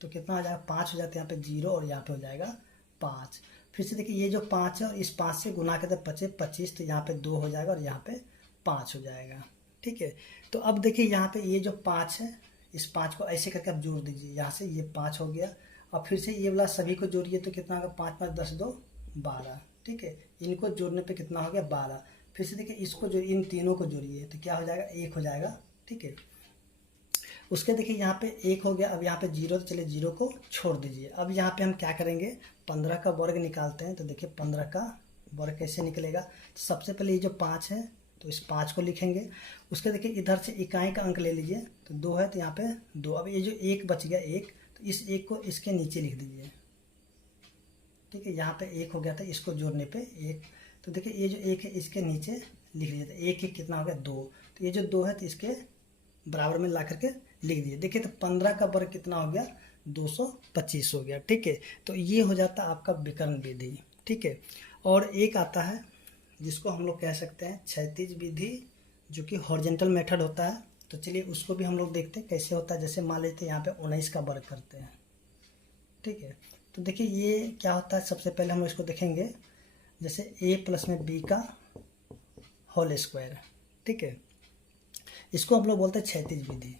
तो कितना हो जाएगा, 5 हो जाता है। यहाँ पे 0 और यहाँ पे हो जाएगा 5। फिर से देखिए ये जो 5 है और इस 5 से गुना करते 25, तो यहाँ पे 2 हो जाएगा और यहाँ पे 5 हो जाएगा। ठीक है, तो अब देखिए यहाँ पे ये जो 5 है, इस 5 को ऐसे करके आप जोड़ दीजिए। यहाँ से ये 5 हो गया, और फिर से ये वाला सभी को जोड़िए, तो कितना होगा, 5 5 10 2 12। ठीक है, इनको जोड़ने पे कितना हो गया, 12। फिर से देखिए इसको जो इन तीनों को जोड़िए, तो क्या हो जाएगा, 1 हो जाएगा। ठीक है, उसके देखिए यहाँ पे 1 हो गया, अब यहाँ पे 0, तो चलिए 0 को छोड़ दीजिए। अब यहाँ पे हम क्या करेंगे, 15 का वर्ग निकालते हैं। तो देखिए 15 का वर्ग कैसे निकलेगा, तो सबसे पहले ये जो 5 है, तो इस 5 को लिखेंगे। उसके देखिए इधर से इकाई का अंक ले लीजिए, तो 2 है, तो यहाँ पे 2। अब ये जो 1 बच गया 1, तो इस 1 को इसके नीचे लिख दीजिए। ठीक है, यहाँ पे 1 हो गया था, इसको जोड़ने पे 1, तो देखिए ये जो 1 है इसके नीचे लिख लीजिए। तो 1 1 कितना हो गया, 2। तो ये जो 2 है, तो इसके बराबर में ला करके लिख दिए। देखिए तो 15 का वर्ग कितना हो गया, 225 हो गया। ठीक है, तो ये हो जाता है आपका विकर्ण विधि। ठीक है, और एक आता है जिसको हम लोग कह सकते हैं क्षैतिज विधि, जो कि हॉरिजॉन्टल मेथड होता है। तो चलिए उसको भी हम लोग देखते हैं कैसे होता है। जैसे मान लेते हैं यहाँ पे 19 का वर्ग करते हैं। ठीक है, तो देखिए ये क्या होता है, सबसे पहले हम इसको देखेंगे। जैसे a प्लस में b का होल स्क्वायर। ठीक है, इसको हम लोग बोलते हैं क्षैतिज विधि,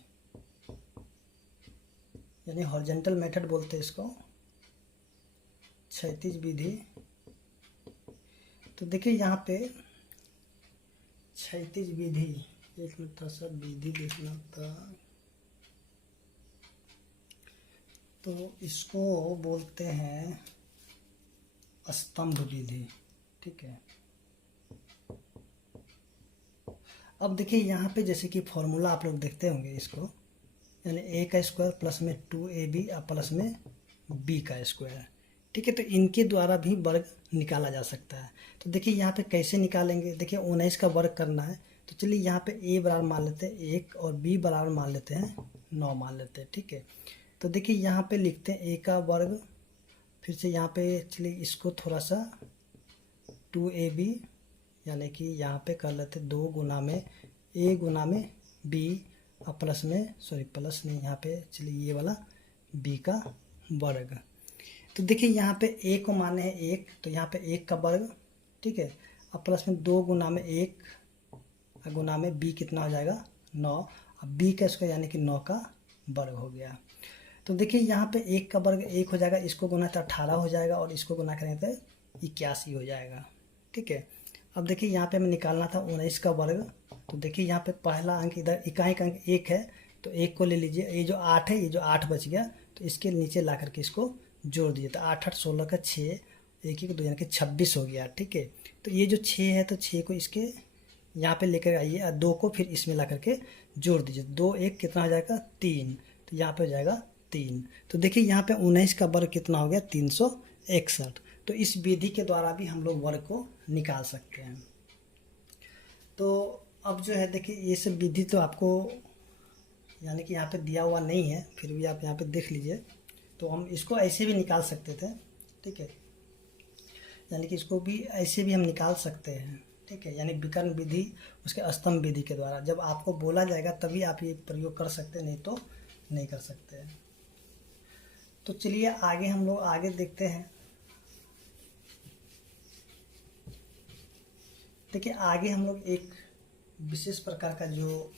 यानी हॉरिजॉन्टल मेथड बोलते हैं इसको, क्षैतिज विधि। तो देखिए यहाँ पे क्षैतिज विधि, एक मिनट था सर, विधि देखना था, तो इसको बोलते हैं स्तंभ विधि। ठीक है, अब देखिए यहाँ पे जैसे कि फॉर्मूला आप लोग देखते होंगे इसको, यानी a का स्क्वायर प्लस में 2ab प्लस में b का स्क्वायर। ठीक है, तो इनके द्वारा भी वर्ग निकाला जा सकता है। तो देखिए यहाँ पे कैसे निकालेंगे, देखिए 19 का वर्ग करना है। तो चलिए यहाँ पे a बराबर मान लेते हैं 1 और b बराबर मान लेते हैं 9 मान लेते हैं। ठीक है, तो देखिए यहाँ पे लिखते हैं a का वर्ग, फिर से यहाँ पे चलिए इसको थोड़ा सा 2ab, यानी कि यहाँ पे कर लेते 2 गुना में a गुना में b, और प्लस में, सॉरी प्लस नहीं, यहाँ पे चलिए ये वाला बी का वर्ग। तो देखिए यहाँ पे ए को माने हैं 1, तो यहाँ पे 1 का वर्ग, ठीक है। अब प्लस में 2 गुना में 1 गुना में बी कितना हो जाएगा 9। अब बी का इसका यानी कि 9 का वर्ग हो गया। तो देखिए यहाँ पे 1 का वर्ग 1 हो जाएगा, इसको गुना तो 18 हो जाएगा और इसको गुना करेंगे तो 81 हो जाएगा, ठीक है। अब देखिए यहाँ पे हमें निकालना था 19 का वर्ग। तो देखिए यहाँ पे पहला अंक इधर इकाई का अंक 1 है, तो 1 को ले लीजिए। ये जो 8 है, ये जो 8 बच गया, तो इसके नीचे ला करके इसको जोड़ दीजिए। तो 8 8 16 का 6, 1 1 2 यानी कि 26 हो गया, ठीक है। तो ये जो 6 है, तो 6 को इसके यहाँ पे लेकर आइए और 2 को फिर इसमें ला करके जोड़ दीजिए। 2 1 कितना हो जाएगा 3, तो यहाँ पे हो जाएगा 3। तो देखिए यहाँ पे 19 का वर्ग कितना हो गया 361। तो इस विधि के द्वारा भी हम लोग वर्ग को निकाल सकते हैं। तो अब जो है देखिए ये सब विधि तो आपको यानी कि यहाँ पे दिया हुआ नहीं है, फिर भी आप यहाँ पे देख लीजिए। तो हम इसको ऐसे भी निकाल सकते थे, ठीक है। यानी कि इसको भी ऐसे भी हम निकाल सकते हैं, ठीक है। यानी विकर्ण विधि उसके स्तंभ विधि के द्वारा जब आपको बोला जाएगा तभी आप ये प्रयोग कर सकते हैं, नहीं तो नहीं कर सकते हैं। तो चलिए आगे हम लोग आगे देखते हैं। देखिए आगे हम लोग एक विशेष प्रकार का जो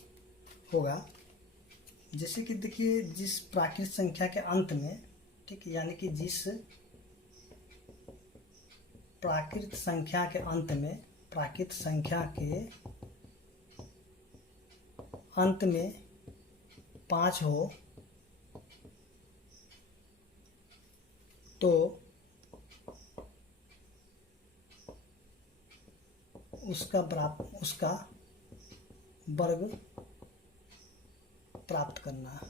होगा, जैसे कि देखिए जिस प्राकृत संख्या के अंत में, ठीक है, यानी कि जिस प्राकृत संख्या के अंत में, प्राकृत संख्या के अंत में 5 हो तो उसका वर्ग प्राप्त करना,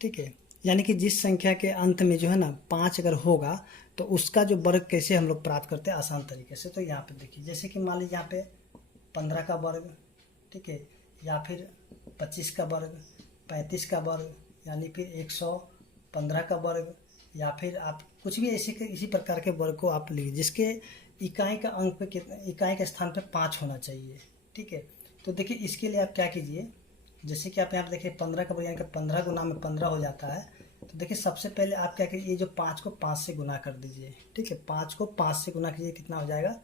ठीक है। यानी कि जिस संख्या के अंत में जो है ना 5 अगर होगा तो उसका जो वर्ग कैसे हम लोग प्राप्त करते हैं आसान तरीके से। तो यहाँ पे देखिए जैसे कि मान लीजिए यहाँ पे 15 का वर्ग, ठीक है, या फिर 25 का वर्ग, 35 का वर्ग, यानी फिर 115 का वर्ग, या फिर आप कुछ भी ऐसे इसी प्रकार के वर्ग को आप लीजिए जिसके इकाई का अंक पे कितना, इकाई के स्थान पे 5 होना चाहिए, ठीक है। तो देखिए इसके लिए आप क्या कीजिए, जैसे कि आप यहाँ पे देखिए 15 का वर्ग यानी कि 15 गुना में 15 हो जाता है। तो देखिए सबसे पहले आप क्या कीजिए, ये जो 5 को 5 से गुना कर दीजिए, ठीक है। 5 को 5 से गुना कीजिए, कितना हो जाएगा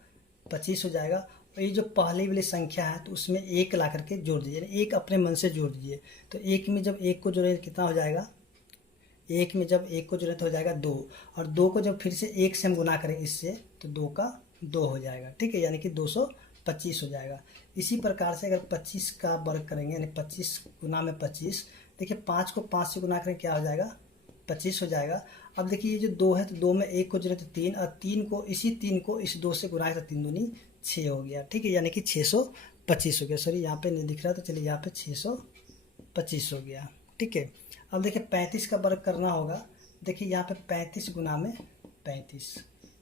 25 हो जाएगा। और ये जो पहली वाली संख्या है तो उसमें 1 ला करके जोड़ दीजिए, एक अपने मन से जोड़ दीजिए। तो एक में जब 1 को जोड़े कितना हो जाएगा, एक में जब 1 को जोड़े तो हो जाएगा 2, और 2 को जब फिर से 1 से हम गुना करें इससे तो 2 का 2 हो जाएगा, ठीक है, यानी कि 225 हो जाएगा। इसी प्रकार से अगर 25 का वर्ग करेंगे यानी 25 गुना में 25, देखिए 5 को 5 से गुना करें क्या हो जाएगा 25 हो जाएगा। अब देखिए ये जो 2 है तो 2 में 1 को जोड़े तो 3, और 3 को इस 2 से गुना है तो 3 दूनी 6 हो गया, ठीक है, यानी कि 625 हो गया। सॉरी यहाँ पे नहीं दिख रहा, तो चलिए यहाँ पे 625 हो गया, ठीक है। अब देखिए 35 का वर्ग करना होगा, देखिए यहाँ पे 35 गुना में 35,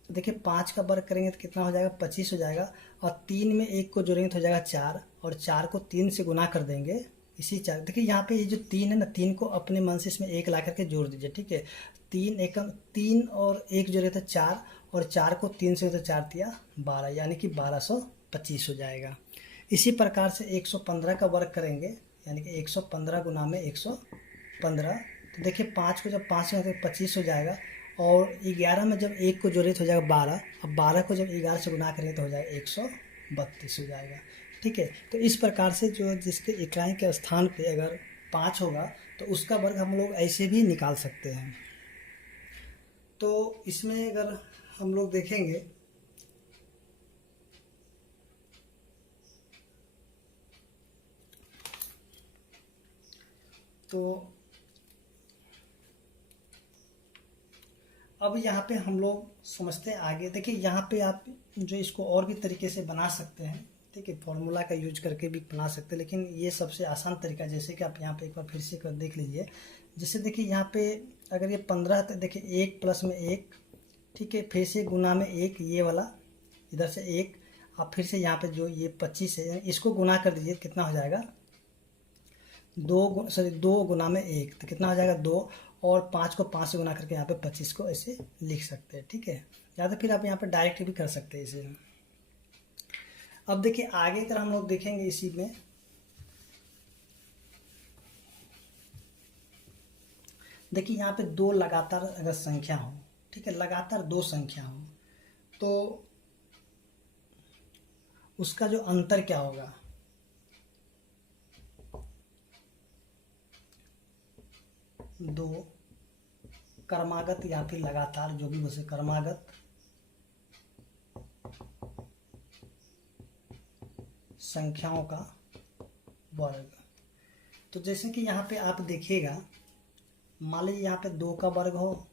तो देखिए 5 का वर्ग करेंगे तो कितना हो जाएगा 25 हो जाएगा, और 3 में 1 को जोड़ेंगे तो हो जाएगा 4, और 4 को 3 से गुना कर देंगे इसी 4। देखिए यहाँ पे ये जो 3 है ना, 3 को अपने मन से इसमें 1 ला करके जोड़ दीजिए, ठीक है। 3 और 1 जोड़े तो 4, और 4 को 3 से तो 4 दिया 12, यानी कि 1225 हो जाएगा। इसी प्रकार से 115 का वर्ग करेंगे, यानी कि 115 गुना में 115, तो देखिए 5 को जब 5 से तो 25 हो जाएगा, और 11 में जब 1 को जोड़े तो हो जाएगा 12, अब 12 को जब 11 से गुना करेंगे तो हो जाएगा 132 हो जाएगा, ठीक है। तो इस प्रकार से जो जिसके इकाई के स्थान पे अगर 5 होगा तो उसका वर्ग हम लोग ऐसे भी निकाल सकते हैं। तो इसमें अगर हम लोग देखेंगे तो अब यहाँ पे हम लोग समझते हैं आगे। देखिए यहाँ पे आप जो इसको और भी तरीके से बना सकते हैं, ठीक है, फॉर्मूला का यूज करके भी बना सकते हैं, लेकिन ये सबसे आसान तरीका, जैसे कि आप यहाँ पे एक बार फिर से कर देख लीजिए। जैसे देखिए यहाँ पे अगर ये 15 है तो देखिए 1 प्लस में 1, ठीक है, फिर से गुना में 1, ये वाला इधर से 1, अब फिर से यहाँ पे जो ये 25 है इसको गुना कर दीजिए, कितना हो जाएगा 2 गुना में 1, तो कितना हो जाएगा 2, और 5 को 5 से गुना करके यहाँ पे 25 को ऐसे लिख सकते हैं, ठीक है। या तो फिर आप यहाँ पे डायरेक्ट भी कर सकते हैं इसे। अब देखिए आगे अगर हम लोग देखेंगे इसी में, देखिए यहाँ पे दो लगातार अगर संख्या हो, ठीक है, लगातार दो संख्या हो, तो उसका जो अंतर क्या होगा, दो क्रमागत या फिर लगातार, जो भी उसे क्रमागत संख्याओं का वर्ग। तो जैसे कि यहाँ पे आप देखिएगा, मान लीजिए यहाँ पे 2 का वर्ग हो,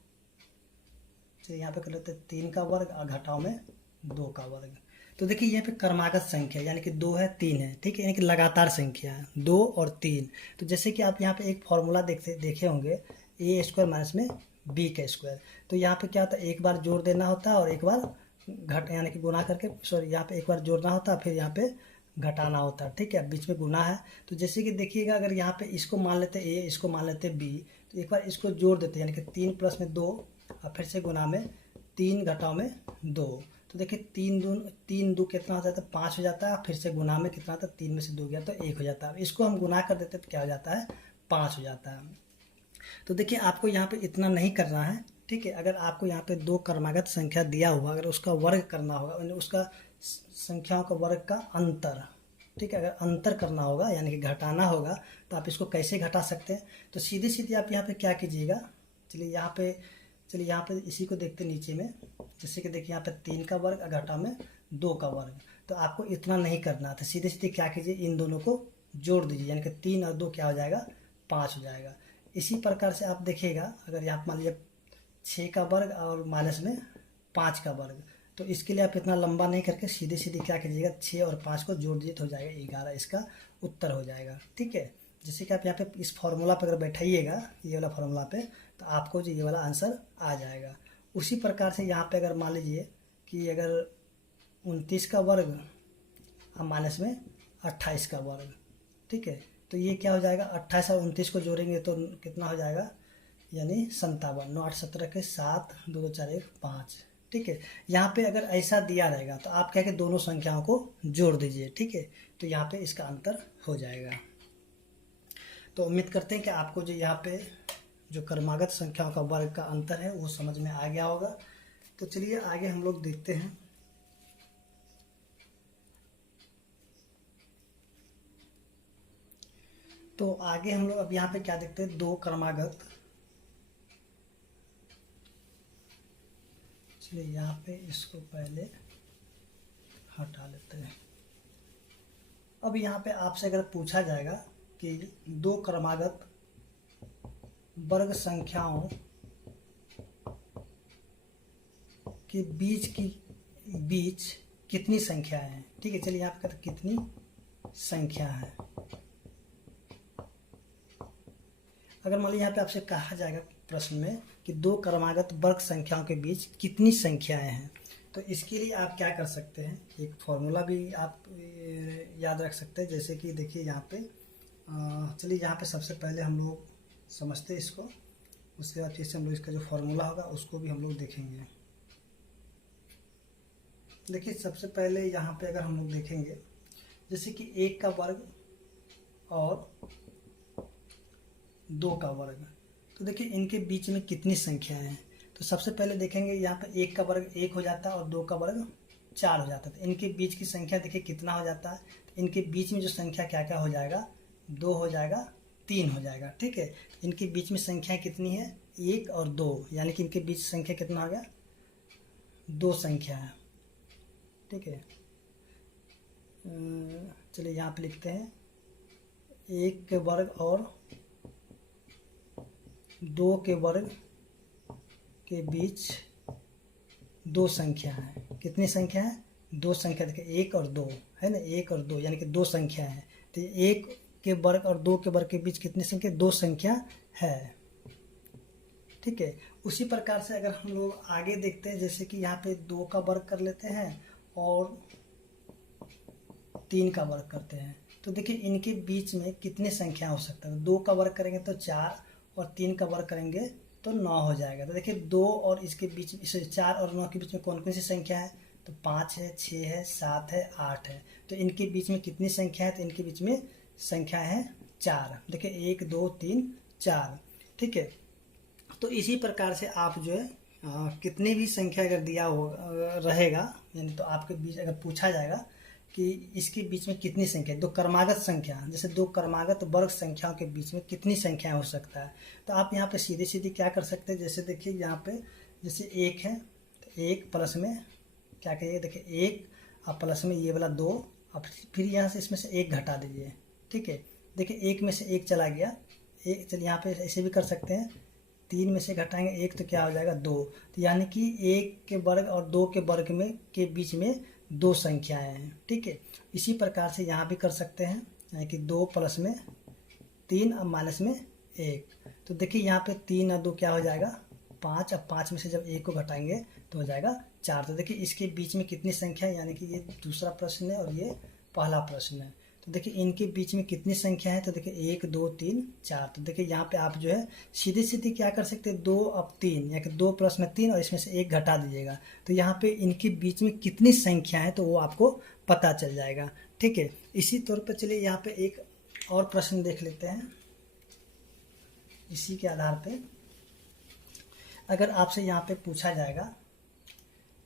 चलिए यहाँ पे कर लेते हैं 3 का वर्ग और घटाओ में 2 का वर्ग। तो देखिए यहाँ पे क्रमागत संख्या यानी कि 2 है 3 है, ठीक है, यानी कि लगातार संख्या है 2 और 3। तो जैसे कि आप यहाँ पे एक फॉर्मूला देखे होंगे, ए स्क्वायर माइनस में बी का स्क्वायर। तो यहाँ पे क्या होता है, एक बार जोड़ देना होता है और एक बार घट यानी कि गुना करके, सॉरी यहाँ पे एक बार जोड़ना होता है फिर यहाँ पे घटाना होता है, ठीक है, बीच में गुना है। तो जैसे कि देखिएगा, अगर यहाँ पे इसको मान लेते ए, इसको मान लेते बी, तो एक बार इसको जोड़ देते हैं, यानी कि 3 प्लस में 2 और फिर से गुना में 3 घटाओ में 2। तो देखिए 3 दो कितना हो जाता है, 5 हो जाता है, फिर से गुना में कितना आता है, 3 में से 2 गया तो 1 हो जाता है। इसको हम गुना कर देते तो क्या हो जाता है, 5 हो जाता है। तो देखिए आपको यहाँ पे इतना नहीं करना है, ठीक है। अगर आपको यहाँ पे दो क्रमागत संख्या दिया हुआ, अगर उसका वर्ग करना होगा, यानी उसका संख्याओं का वर्ग का अंतर, ठीक है, अगर अंतर करना होगा यानी कि घटाना होगा, तो आप इसको कैसे घटा सकते हैं। तो सीधे सीधे आप यहाँ पे क्या कीजिएगा, चलिए यहाँ पे इसी को देखते नीचे में, जैसे कि देखिए यहाँ पे 3 का वर्ग और घटा में 2 का वर्ग। तो आपको इतना नहीं करना था, सीधे सीधे क्या कीजिए, इन दोनों को जोड़ दीजिए, यानी कि 3 और 2 क्या हो जाएगा, 5 हो जाएगा। इसी प्रकार से आप देखिएगा, अगर यहाँ मान लीजिए 6 का वर्ग और माइनस में 5 का वर्ग, तो इसके लिए आप इतना लंबा नहीं करके सीधे सीधे क्या कीजिएगा, 6 और 5 को जोड़ दीजिए तो हो जाएगा 11, इसका उत्तर हो जाएगा, ठीक है। जैसे कि आप यहाँ पे इस फॉर्मूला पर अगर बैठाइएगा, ये वाला फॉर्मूला पे, तो आपको जो ये वाला आंसर आ जाएगा। उसी प्रकार से यहाँ पे अगर मान लीजिए कि अगर 29 का वर्ग और माइनस में 28 का वर्ग, ठीक है, तो ये क्या हो जाएगा, 28 और 29 को जोड़ेंगे तो कितना हो जाएगा, यानी 57, 9 8 17 के 7, 2 2 4 1 5, ठीक है। यहाँ पे अगर ऐसा दिया रहेगा तो आप क्या कि दोनों संख्याओं को जोड़ दीजिए, ठीक है, तो यहाँ पे इसका अंतर हो जाएगा। तो उम्मीद करते हैं कि आपको जो यहाँ पे जो क्रमागत संख्याओं का वर्ग का अंतर है वो समझ में आ गया होगा। तो चलिए आगे हम लोग देखते हैं। तो आगे हम लोग अब यहाँ पे क्या देखते हैं, दो क्रमागत, चलिए यहाँ पे इसको पहले हटा लेते हैं। अब यहाँ पे आपसे अगर पूछा जाएगा कि दो क्रमागत वर्ग संख्याओं के बीच कितनी संख्याएं हैं, ठीक है, चलिए यहाँ पे कहते कितनी संख्या है। अगर मान लीजिए यहाँ पे आपसे कहा जाएगा प्रश्न में कि दो क्रमागत वर्ग संख्याओं के बीच कितनी संख्याएं हैं, तो इसके लिए आप क्या कर सकते हैं, एक फॉर्मूला भी आप याद रख सकते हैं। जैसे कि देखिए यहाँ पे चलिए यहाँ पे सबसे पहले हम लोग समझते हैं इसको, उसके बाद फिर से हम लोग इसका जो फॉर्मूला होगा उसको भी हम लोग देखेंगे। देखिए सबसे पहले यहाँ पे अगर हम लोग देखेंगे, जैसे कि 1 का वर्ग और 2 का वर्ग, तो देखिए इनके बीच में कितनी संख्याएं हैं। तो सबसे पहले देखेंगे यहाँ पे 1 का वर्ग 1 हो जाता है और 2 का वर्ग 4 हो जाता है। तो इनके बीच की संख्या देखिए कितना हो जाता है, तो इनके बीच में जो संख्या क्या क्या हो जाएगा, 2 हो जाएगा, 3 हो जाएगा, ठीक है। इनके बीच में संख्या कितनी है, 1 और 2, यानी कि इनके बीच संख्या कितना हो गया, 2 संख्या है, ठीक है। चलिए यहाँ पे लिखते हैं 1 के वर्ग और 2 के वर्ग के बीच 2 संख्या है। कितनी संख्या है, 2 संख्या। देखिए 1 और 2 है ना, 1 और 2 यानी कि 2 संख्या है। तो 1 के वर्ग और 2 के वर्ग के बीच कितनी संख्या, 2 संख्या है, ठीक है। उसी प्रकार से अगर हम लोग आगे देखते हैं, जैसे कि यहाँ पे 2 का वर्ग कर लेते हैं और 3 का वर्ग करते हैं, तो देखिए इनके बीच में कितनी संख्या हो सकता है। 2 का वर्ग करेंगे तो 4 और 3 का वर्ग करेंगे तो 9 हो जाएगा। तो देखिए 2 और इसके बीच, इसे 4 और 9 के बीच में कौन कौन सी संख्या है, तो 5 है, 6 है, 7 है, 8 है। तो इनके बीच में कितनी संख्या है, तो इनके बीच में संख्या है 4। देखिए 1 2 3 4, ठीक है। तो इसी प्रकार से आप जो है कितनी भी संख्या अगर दिया हो रहेगा, यानी तो आपके बीच अगर पूछा जाएगा कि इसके बीच में कितनी संख्या, दो क्रमागत संख्या, जैसे दो क्रमागत वर्ग संख्याओं के बीच में कितनी संख्याएं हो सकता है, तो आप यहाँ पे सीधी सीधी क्या कर सकते हैं। जैसे देखिए यहाँ पे जैसे एक है तो एक प्लस में क्या कहिए, देखिए एक अब प्लस में ये वाला दो, अब फिर यहाँ से इसमें से एक घटा दीजिए, ठीक है। देखिए एक में से एक चला गया, एक चलिए यहाँ पे ऐसे भी कर सकते हैं, तीन में से घटाएंगे एक तो क्या हो जाएगा दो, तो यानी कि एक के वर्ग और दो के वर्ग में के बीच में दो संख्याएं हैं, ठीक है। इसी प्रकार से यहाँ भी कर सकते हैं, यानी कि दो प्लस में तीन अब माइनस में एक, तो देखिए यहाँ पे तीन और दो क्या हो जाएगा पाँच, अब पाँच में से जब एक को घटाएंगे तो हो जाएगा चार। तो देखिए इसके बीच में कितनी संख्या है, यानी कि ये दूसरा प्रश्न है और ये पहला प्रश्न है, तो देखिए इनके बीच में कितनी संख्या है, तो देखिए एक दो तीन चार। तो देखिए यहाँ पे आप जो है सीधे सीधे क्या कर सकते हैं, दो अब तीन, या कि दो प्लस में तीन और इसमें से एक घटा दीजिएगा, तो यहाँ पे इनके बीच में कितनी संख्या है तो वो आपको पता चल जाएगा, ठीक है। इसी तौर पर चलिए यहाँ पे एक और प्रश्न देख लेते हैं। इसी के आधार पे अगर आपसे यहाँ पे पूछा जाएगा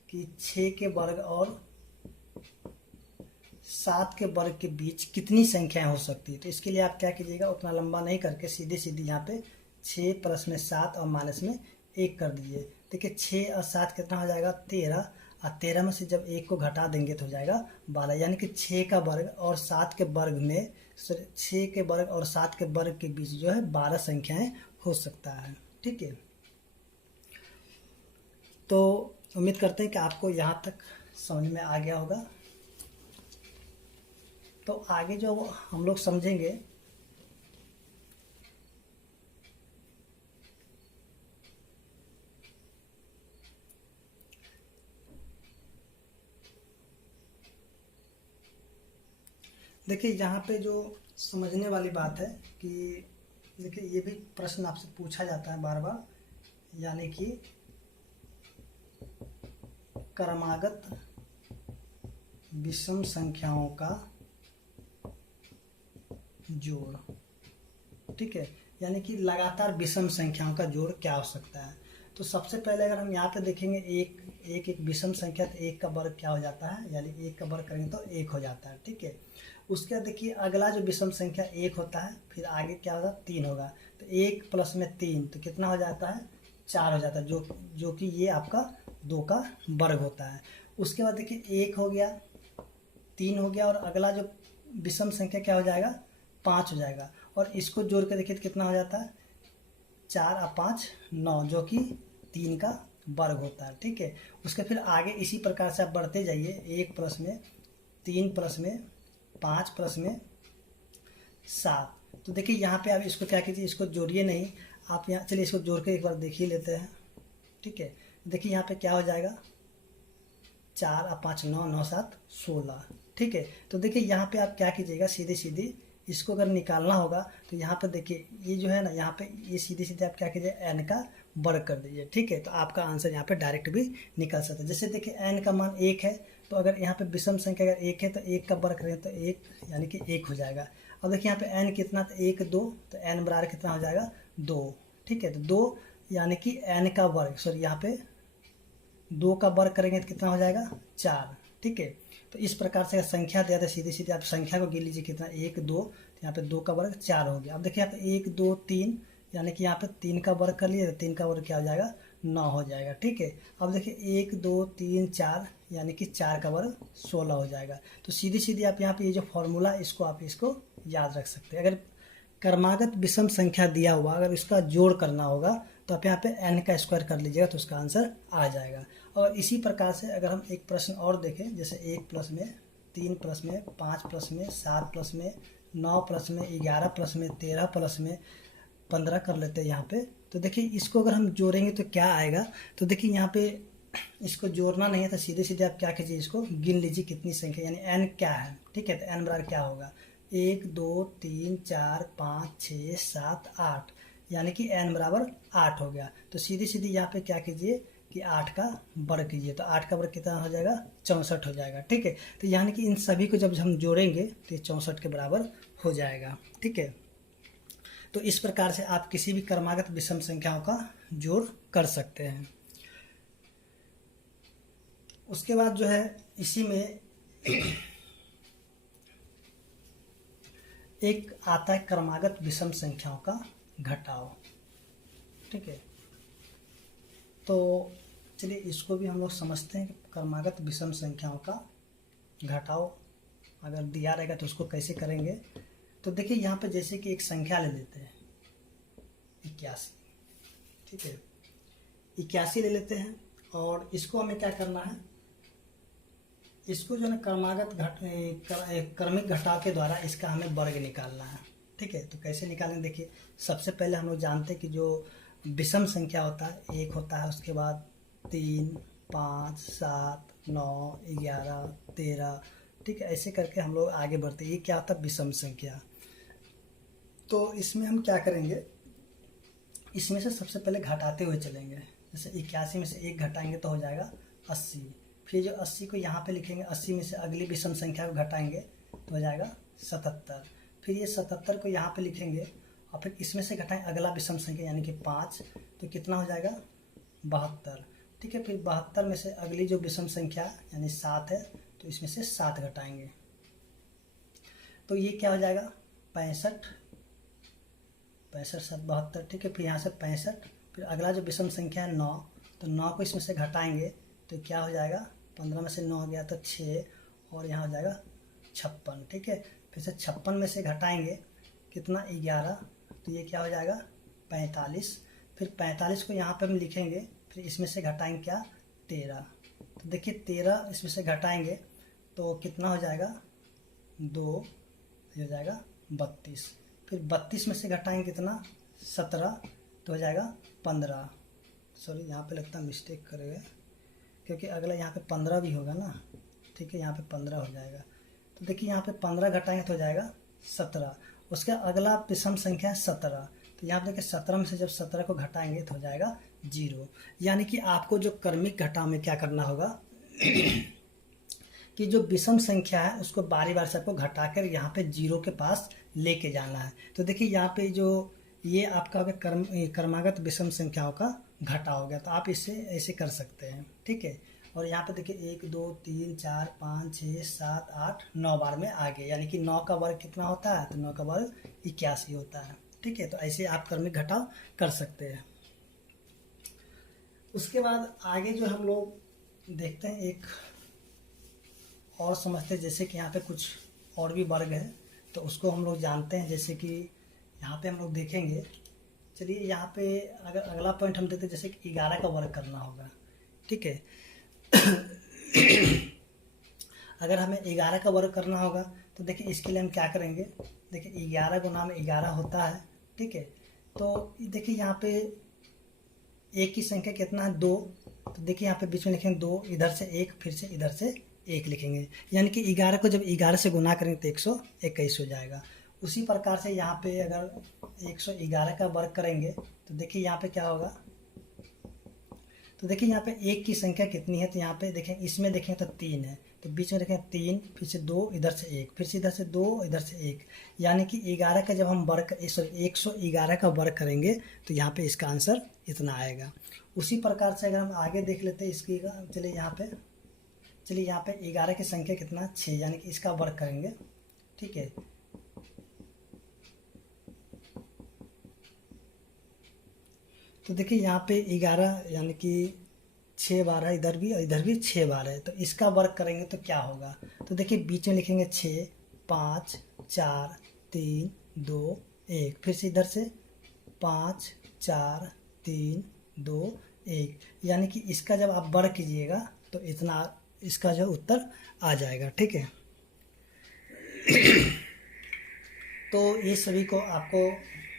कि 6 के वर्ग और 7 के वर्ग के बीच कितनी संख्याएं हो सकती है, तो इसके लिए आप क्या कीजिएगा, उतना लंबा नहीं करके सीधे सीधे यहाँ पे 6 प्लस में 7 और माइनस में 1 कर दीजिए। देखिए 6 और 7 कितना हो जाएगा 13, और 13 में से जब 1 को घटा देंगे तो हो जाएगा 12, यानी कि 6 का वर्ग और 7 के वर्ग में 6 के वर्ग और 7 के वर्ग के बीच जो है 12 संख्याएं हो सकता है, ठीक है। तो उम्मीद करते हैं कि आपको यहाँ तक समझ में आ गया होगा। तो आगे जो हम लोग समझेंगे देखिए यहाँ पे जो समझने वाली बात है कि देखिए ये भी प्रश्न आपसे पूछा जाता है बार बार, यानी कि क्रमागत विषम संख्याओं का जोड़, ठीक है, यानी कि लगातार विषम संख्याओं का जोड़ क्या हो सकता है। तो सबसे पहले अगर हम यहाँ पे देखेंगे एक विषम संख्या, तो एक का वर्ग क्या हो जाता है, यानी एक का वर्ग करेंगे तो एक हो जाता है, ठीक है। उसके बाद देखिए अगला जो विषम संख्या एक होता है, फिर आगे क्या होगा तीन होगा, तो एक प्लस में तीन तो कितना हो जाता है चार हो जाता है, जो कि ये आपका दो का वर्ग होता है। उसके बाद देखिए एक हो गया, तीन हो गया, और अगला जो विषम संख्या क्या हो जाएगा पाँच हो जाएगा, और इसको जोड़ कर देखिए तो कितना हो जाता है चार और पाँच नौ, जो कि तीन का वर्ग होता है, ठीक है। उसके फिर आगे इसी प्रकार से आप बढ़ते जाइए, एक प्लस में तीन प्लस में पाँच प्लस में सात। तो देखिए यहाँ पे आप इसको क्या कीजिए, इसको जोड़िए नहीं आप, यहाँ चलिए इसको जोड़ के एक बार देख ही लेते हैं, ठीक है। देखिए यहाँ पे क्या हो जाएगा चार और पाँच नौ, नौ सात 16, ठीक है। तो देखिए यहाँ पे आप क्या कीजिएगा, सीधे सीधे इसको अगर निकालना होगा तो यहाँ पर देखिए ये जो है ना, यहाँ पे ये सीधे सीधे आप क्या कीजिए n का वर्ग कर दीजिए, ठीक है। तो आपका आंसर यहाँ पे डायरेक्ट भी निकल सकता है। जैसे देखिए n का मान एक है, तो अगर यहाँ पे विषम संख्या अगर एक है तो एक का वर्ग करें तो एक, यानी कि एक हो जाएगा। अब देखिए यहाँ पे n कितना, तो एक दो, तो n बराबर कितना हो जाएगा दो, ठीक है। तो दो यानी कि n का वर्ग, सॉरी यहाँ पे दो का वर्ग करेंगे तो कितना हो जाएगा चार, ठीक है। तो इस प्रकार से संख्या दिया था, सीधे सीधे आप संख्या को गिन लीजिए कितना एक दो, तो यहाँ पे दो का वर्ग चार हो गया। अब देखिए यहाँ पे एक दो तीन, यानी कि यहाँ पे तीन का वर्ग कर लिए तो तीन का वर्ग क्या हो जाएगा 9 हो जाएगा, ठीक है। अब देखिए एक दो तीन चार, यानी कि चार का वर्ग 16 हो जाएगा। तो सीधी सीधी आप यहाँ पे ये जो फॉर्मूला इसको आप इसको याद रख सकते हैं। अगर क्रमागत विषम संख्या दिया हुआ अगर इसका जोड़ करना होगा तो आप यहाँ पे n का स्क्वायर कर लीजिएगा तो उसका आंसर आ जाएगा। और इसी प्रकार से अगर हम एक प्रश्न और देखें, जैसे एक प्लस में तीन प्लस में पाँच प्लस में सात प्लस में नौ प्लस में 11 प्लस में 13 प्लस में 15 कर लेते हैं यहाँ पे। तो देखिए इसको अगर हम जोड़ेंगे तो क्या आएगा, तो देखिए यहाँ पे इसको जोड़ना नहीं है तो सीधे सीधे आप क्या कीजिए, इसको गिन लीजिए कितनी संख्या, यानी n क्या है, ठीक है। तो n बराबर क्या होगा एक दो तीन चार पाँच छः सात आठ, यानी कि n बराबर 8 हो गया। तो सीधी सीधी यहाँ पे क्या कीजिए कि 8 का वर्ग कीजिए, तो 8 का वर्ग कितना हो जाएगा 64 हो जाएगा, ठीक है। तो यानी कि इन सभी को जब हम जोड़ेंगे तो ये 64 के बराबर हो जाएगा, ठीक है। तो इस प्रकार से आप किसी भी क्रमागत विषम संख्याओं का जोड़ कर सकते हैं। उसके बाद जो है इसी में एक आता है क्रमागत विषम संख्याओं का घटाव। ठीक है, तो चलिए इसको भी हम लोग समझते हैं कि क्रमागत विषम संख्याओं का घटाव अगर दिया रहेगा तो उसको कैसे करेंगे। तो देखिए यहाँ पे जैसे कि एक संख्या ले लेते हैं 81। ठीक है, 81 ले लेते हैं और इसको हमें क्या करना है, इसको जो है क्रमिक घटाव के द्वारा इसका हमें वर्ग निकालना है। ठीक है, तो कैसे निकालेंगे, देखिए सबसे पहले हम लोग जानते हैं कि जो विषम संख्या होता है 1 होता है, उसके बाद 3, 5, 7, 9, 11, 13। ठीक है, ऐसे करके हम लोग आगे बढ़ते हैं। ये क्या होता है, विषम संख्या। तो इसमें हम क्या करेंगे, इसमें से सबसे पहले घटाते हुए चलेंगे। जैसे 81 में से 1 घटाएंगे तो हो जाएगा 80। फिर जो 80 को यहाँ पे लिखेंगे, 80 में से अगली विषम संख्या को घटाएंगे तो हो जाएगा 77। फिर ये 77 को यहाँ पे लिखेंगे और फिर इसमें से घटाएं अगला विषम संख्या यानी कि 5, तो कितना हो जाएगा 72। ठीक है, फिर 72 में से अगली जो विषम संख्या यानी 7 है, तो इसमें से 7 घटाएंगे तो ये क्या हो जाएगा 65, 7, 72। ठीक है, फिर यहाँ से 65, फिर अगला जो विषम संख्या है 9, तो 9 को इसमें से घटाएंगे तो क्या हो जाएगा, 15 में से 9 गया तो 6 और यहाँ हो जाएगा 56। ठीक है, फिर से 56 में से घटाएंगे कितना 11, तो ये क्या हो जाएगा 45। फिर 45 को यहाँ पे हम लिखेंगे, फिर इसमें से घटाएंगे क्या 13। तो देखिए 13 इसमें से घटाएंगे तो कितना हो जाएगा 2, ये हो जाएगा 32। फिर 32 में से घटाएंगे कितना 17, तो हो जाएगा 15। सॉरी यहाँ पे लगता है मिस्टेक करेगा क्योंकि अगला यहाँ पे 15 भी होगा ना। ठीक है, यहाँ पे 15 हो जाएगा। तो देखिए यहाँ पे 15 घटाएंगे तो हो जाएगा 17। उसका अगला विषम संख्या है 17, तो यहाँ पे देखिए 17 में से जब 17 को घटाएंगे तो हो जाएगा 0। यानी कि आपको जो क्रमिक घटाव में क्या करना होगा कि जो विषम संख्या है उसको बारी बारी से आपको घटाकर यहाँ पे 0 के पास लेके जाना है। तो देखिए यहाँ पे जो ये आपका हो गया क्रमागत विषम संख्याओं का घटा हो गया। तो आप इससे ऐसे कर सकते हैं। ठीक है, और यहाँ पे देखिए 1, 2, 3, 4, 5, 6, 7, 8, 9 बार में आ गए, यानी कि 9 का वर्ग कितना होता है, तो 9 का वर्ग 81 होता है। ठीक है, तो ऐसे आप क्रमिक घटाव कर सकते हैं। उसके बाद आगे जो हम लोग देखते हैं एक और समझते हैं, जैसे कि यहाँ पे कुछ और भी वर्ग है तो उसको हम लोग जानते हैं। जैसे कि यहाँ पे हम लोग देखेंगे, चलिए यहाँ पे अगर अगला पॉइंट हम देते हैं जैसे कि 11 का वर्ग करना होगा। ठीक है अगर हमें 11 का वर्ग करना होगा तो देखिए इसके लिए हम क्या करेंगे, देखिए 11 गुना में 11 होता है। ठीक है, तो देखिए यहाँ पे एक की संख्या कितना है 2, तो देखिए यहाँ पे बीच में लिखेंगे 2, इधर से 1, फिर से इधर से 1 लिखेंगे, यानी कि 11 को जब 11 से गुना करेंगे तो 121 हो जाएगा। उसी प्रकार से यहाँ पे अगर 111 का वर्ग करेंगे तो देखिए यहाँ पे क्या होगा, तो देखिए यहाँ पे 1 की संख्या कितनी है, तो यहाँ पे देखें इसमें देखें तो 3 है, तो बीच में देखें 3, फिर से 2, इधर से 1, फिर से इधर से 2, इधर से 1, यानी कि 11 का जब हम वर्ग 111 का वर्ग करेंगे तो यहाँ पे इसका आंसर इतना आएगा। उसी प्रकार से अगर हम आगे देख लेते हैं इसकी, चलिए यहाँ पे 11 की संख्या कितना 6, यानी कि इसका वर्ग करेंगे। ठीक है, तो देखिए यहाँ पे 11 यानी कि 6 बार है, इधर भी और इधर भी 6 बार है, तो इसका वर्ग करेंगे तो क्या होगा, तो देखिए बीच में लिखेंगे 6, 5, 4, 3, 2, 1, फिर से इधर से 5, 4, 3, 2, 1, यानी कि इसका जब आप वर्ग कीजिएगा तो इतना इसका जो उत्तर आ जाएगा। ठीक है तो ये सभी को आपको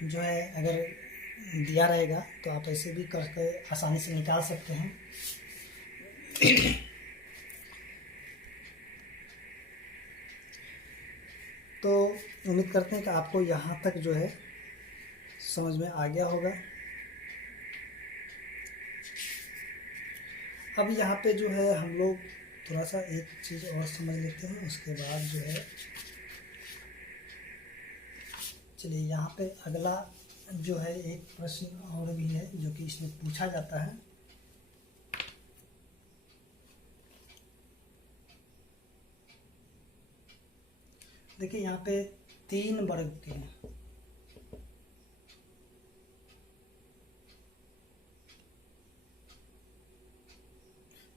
जो है अगर दिया रहेगा तो आप ऐसे भी करके आसानी से निकाल सकते हैं। तो उम्मीद करते हैं कि आपको यहाँ तक जो है समझ में आ गया होगा। अब यहाँ पे जो है हम लोग थोड़ा सा एक चीज़ और समझ लेते हैं, उसके बाद जो है चलिए यहाँ पे अगला जो है एक प्रश्न और भी है जो कि इसमें पूछा जाता है। देखिए यहाँ पे 3 वर्ग के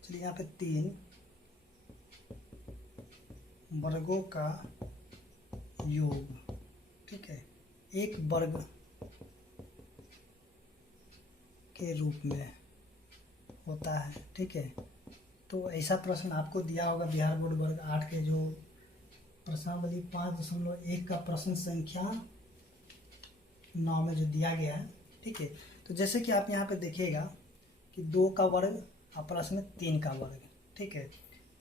चलिए यहाँ पे 3 वर्गों का योग, ठीक है, एक वर्ग के रूप में होता है, ठीक है। तो ऐसा प्रश्न आपको दिया होगा बिहार बोर्ड वर्ग 8 के जो प्रश्नावली 5.1 का प्रश्न संख्या 9 में जो दिया गया है, ठीक है। तो जैसे कि आप यहाँ पे देखिएगा कि 2 का वर्ग और प्लस में 3 का वर्ग, ठीक है।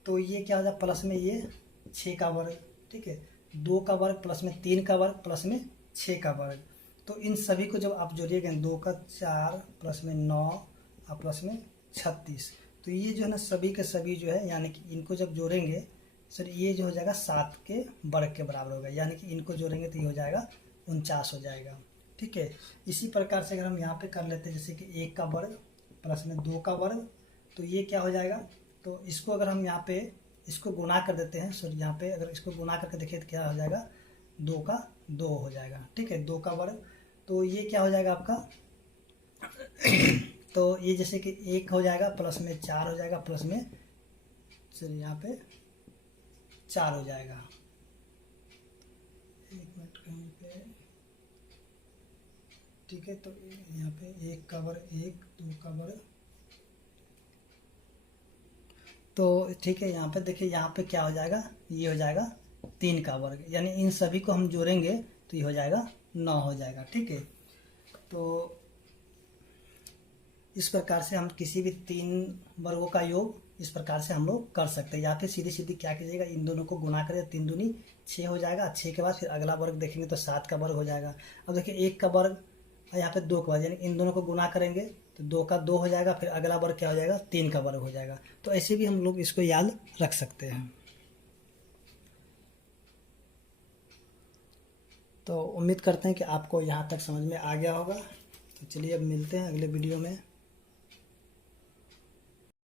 तो ये क्या हो जाए, प्लस में ये 6 का वर्ग, ठीक है। 2 का वर्ग प्लस में 3 का वर्ग प्लस में 6 का वर्ग। तो इन सभी को जब आप जोड़िएगा 2 का 4 प्लस में 9 और प्लस में 36, तो ये जो है ना सभी के सभी जो है यानी कि इनको जब जोड़ेंगे सर ये जो हो जाएगा 7 के वर्ग के बराबर होगा, यानी कि इनको जोड़ेंगे तो ये हो जाएगा 49 हो जाएगा, ठीक है। इसी प्रकार से अगर हम यहाँ पे कर लेते हैं जैसे कि 1 का वर्ग प्लस में 2 का वर्ग, तो ये क्या हो जाएगा, तो इसको अगर हम यहाँ पे इसको गुना कर देते हैं, सॉरी यहाँ पे अगर इसको गुना करके देखिए तो क्या हो जाएगा, 2 का 2 हो जाएगा, ठीक है, 2 का वर्ग। तो ये क्या हो जाएगा आपका तो ये जैसे कि 1 हो जाएगा प्लस में 4 हो जाएगा प्लस में चलिए यहाँ पे 4 हो जाएगा, एक मिनट कहीं पे, ठीक है। तो यहाँ पे 1 का वर्ग 1, 2 का वर्ग, तो ठीक है। यहाँ पे देखिए यहाँ पे क्या हो जाएगा, ये हो जाएगा 3 का वर्ग, यानी इन सभी को हम जोड़ेंगे तो ये हो जाएगा 9 हो जाएगा, ठीक है। तो इस प्रकार से हम किसी भी 3 वर्गों का योग इस प्रकार से हम लोग कर सकते हैं। या फिर सीधी सीधी क्या कीजिएगा, इन दोनों को गुना करें, 3 दूनी 6 हो जाएगा, 6 के बाद फिर अगला वर्ग देखेंगे तो 7 का वर्ग हो जाएगा। अब देखिए 1 का वर्ग और यहाँ पे 2 का वर्ग, यानी इन दोनों को गुना करेंगे तो 2 का 2 हो जाएगा, फिर अगला वर्ग क्या हो जाएगा, 3 का वर्ग हो जाएगा। तो ऐसे भी हम लोग इसको याद रख सकते हैं। तो उम्मीद करते हैं कि आपको यहाँ तक समझ में आ गया होगा। तो चलिए अब मिलते हैं अगले वीडियो में।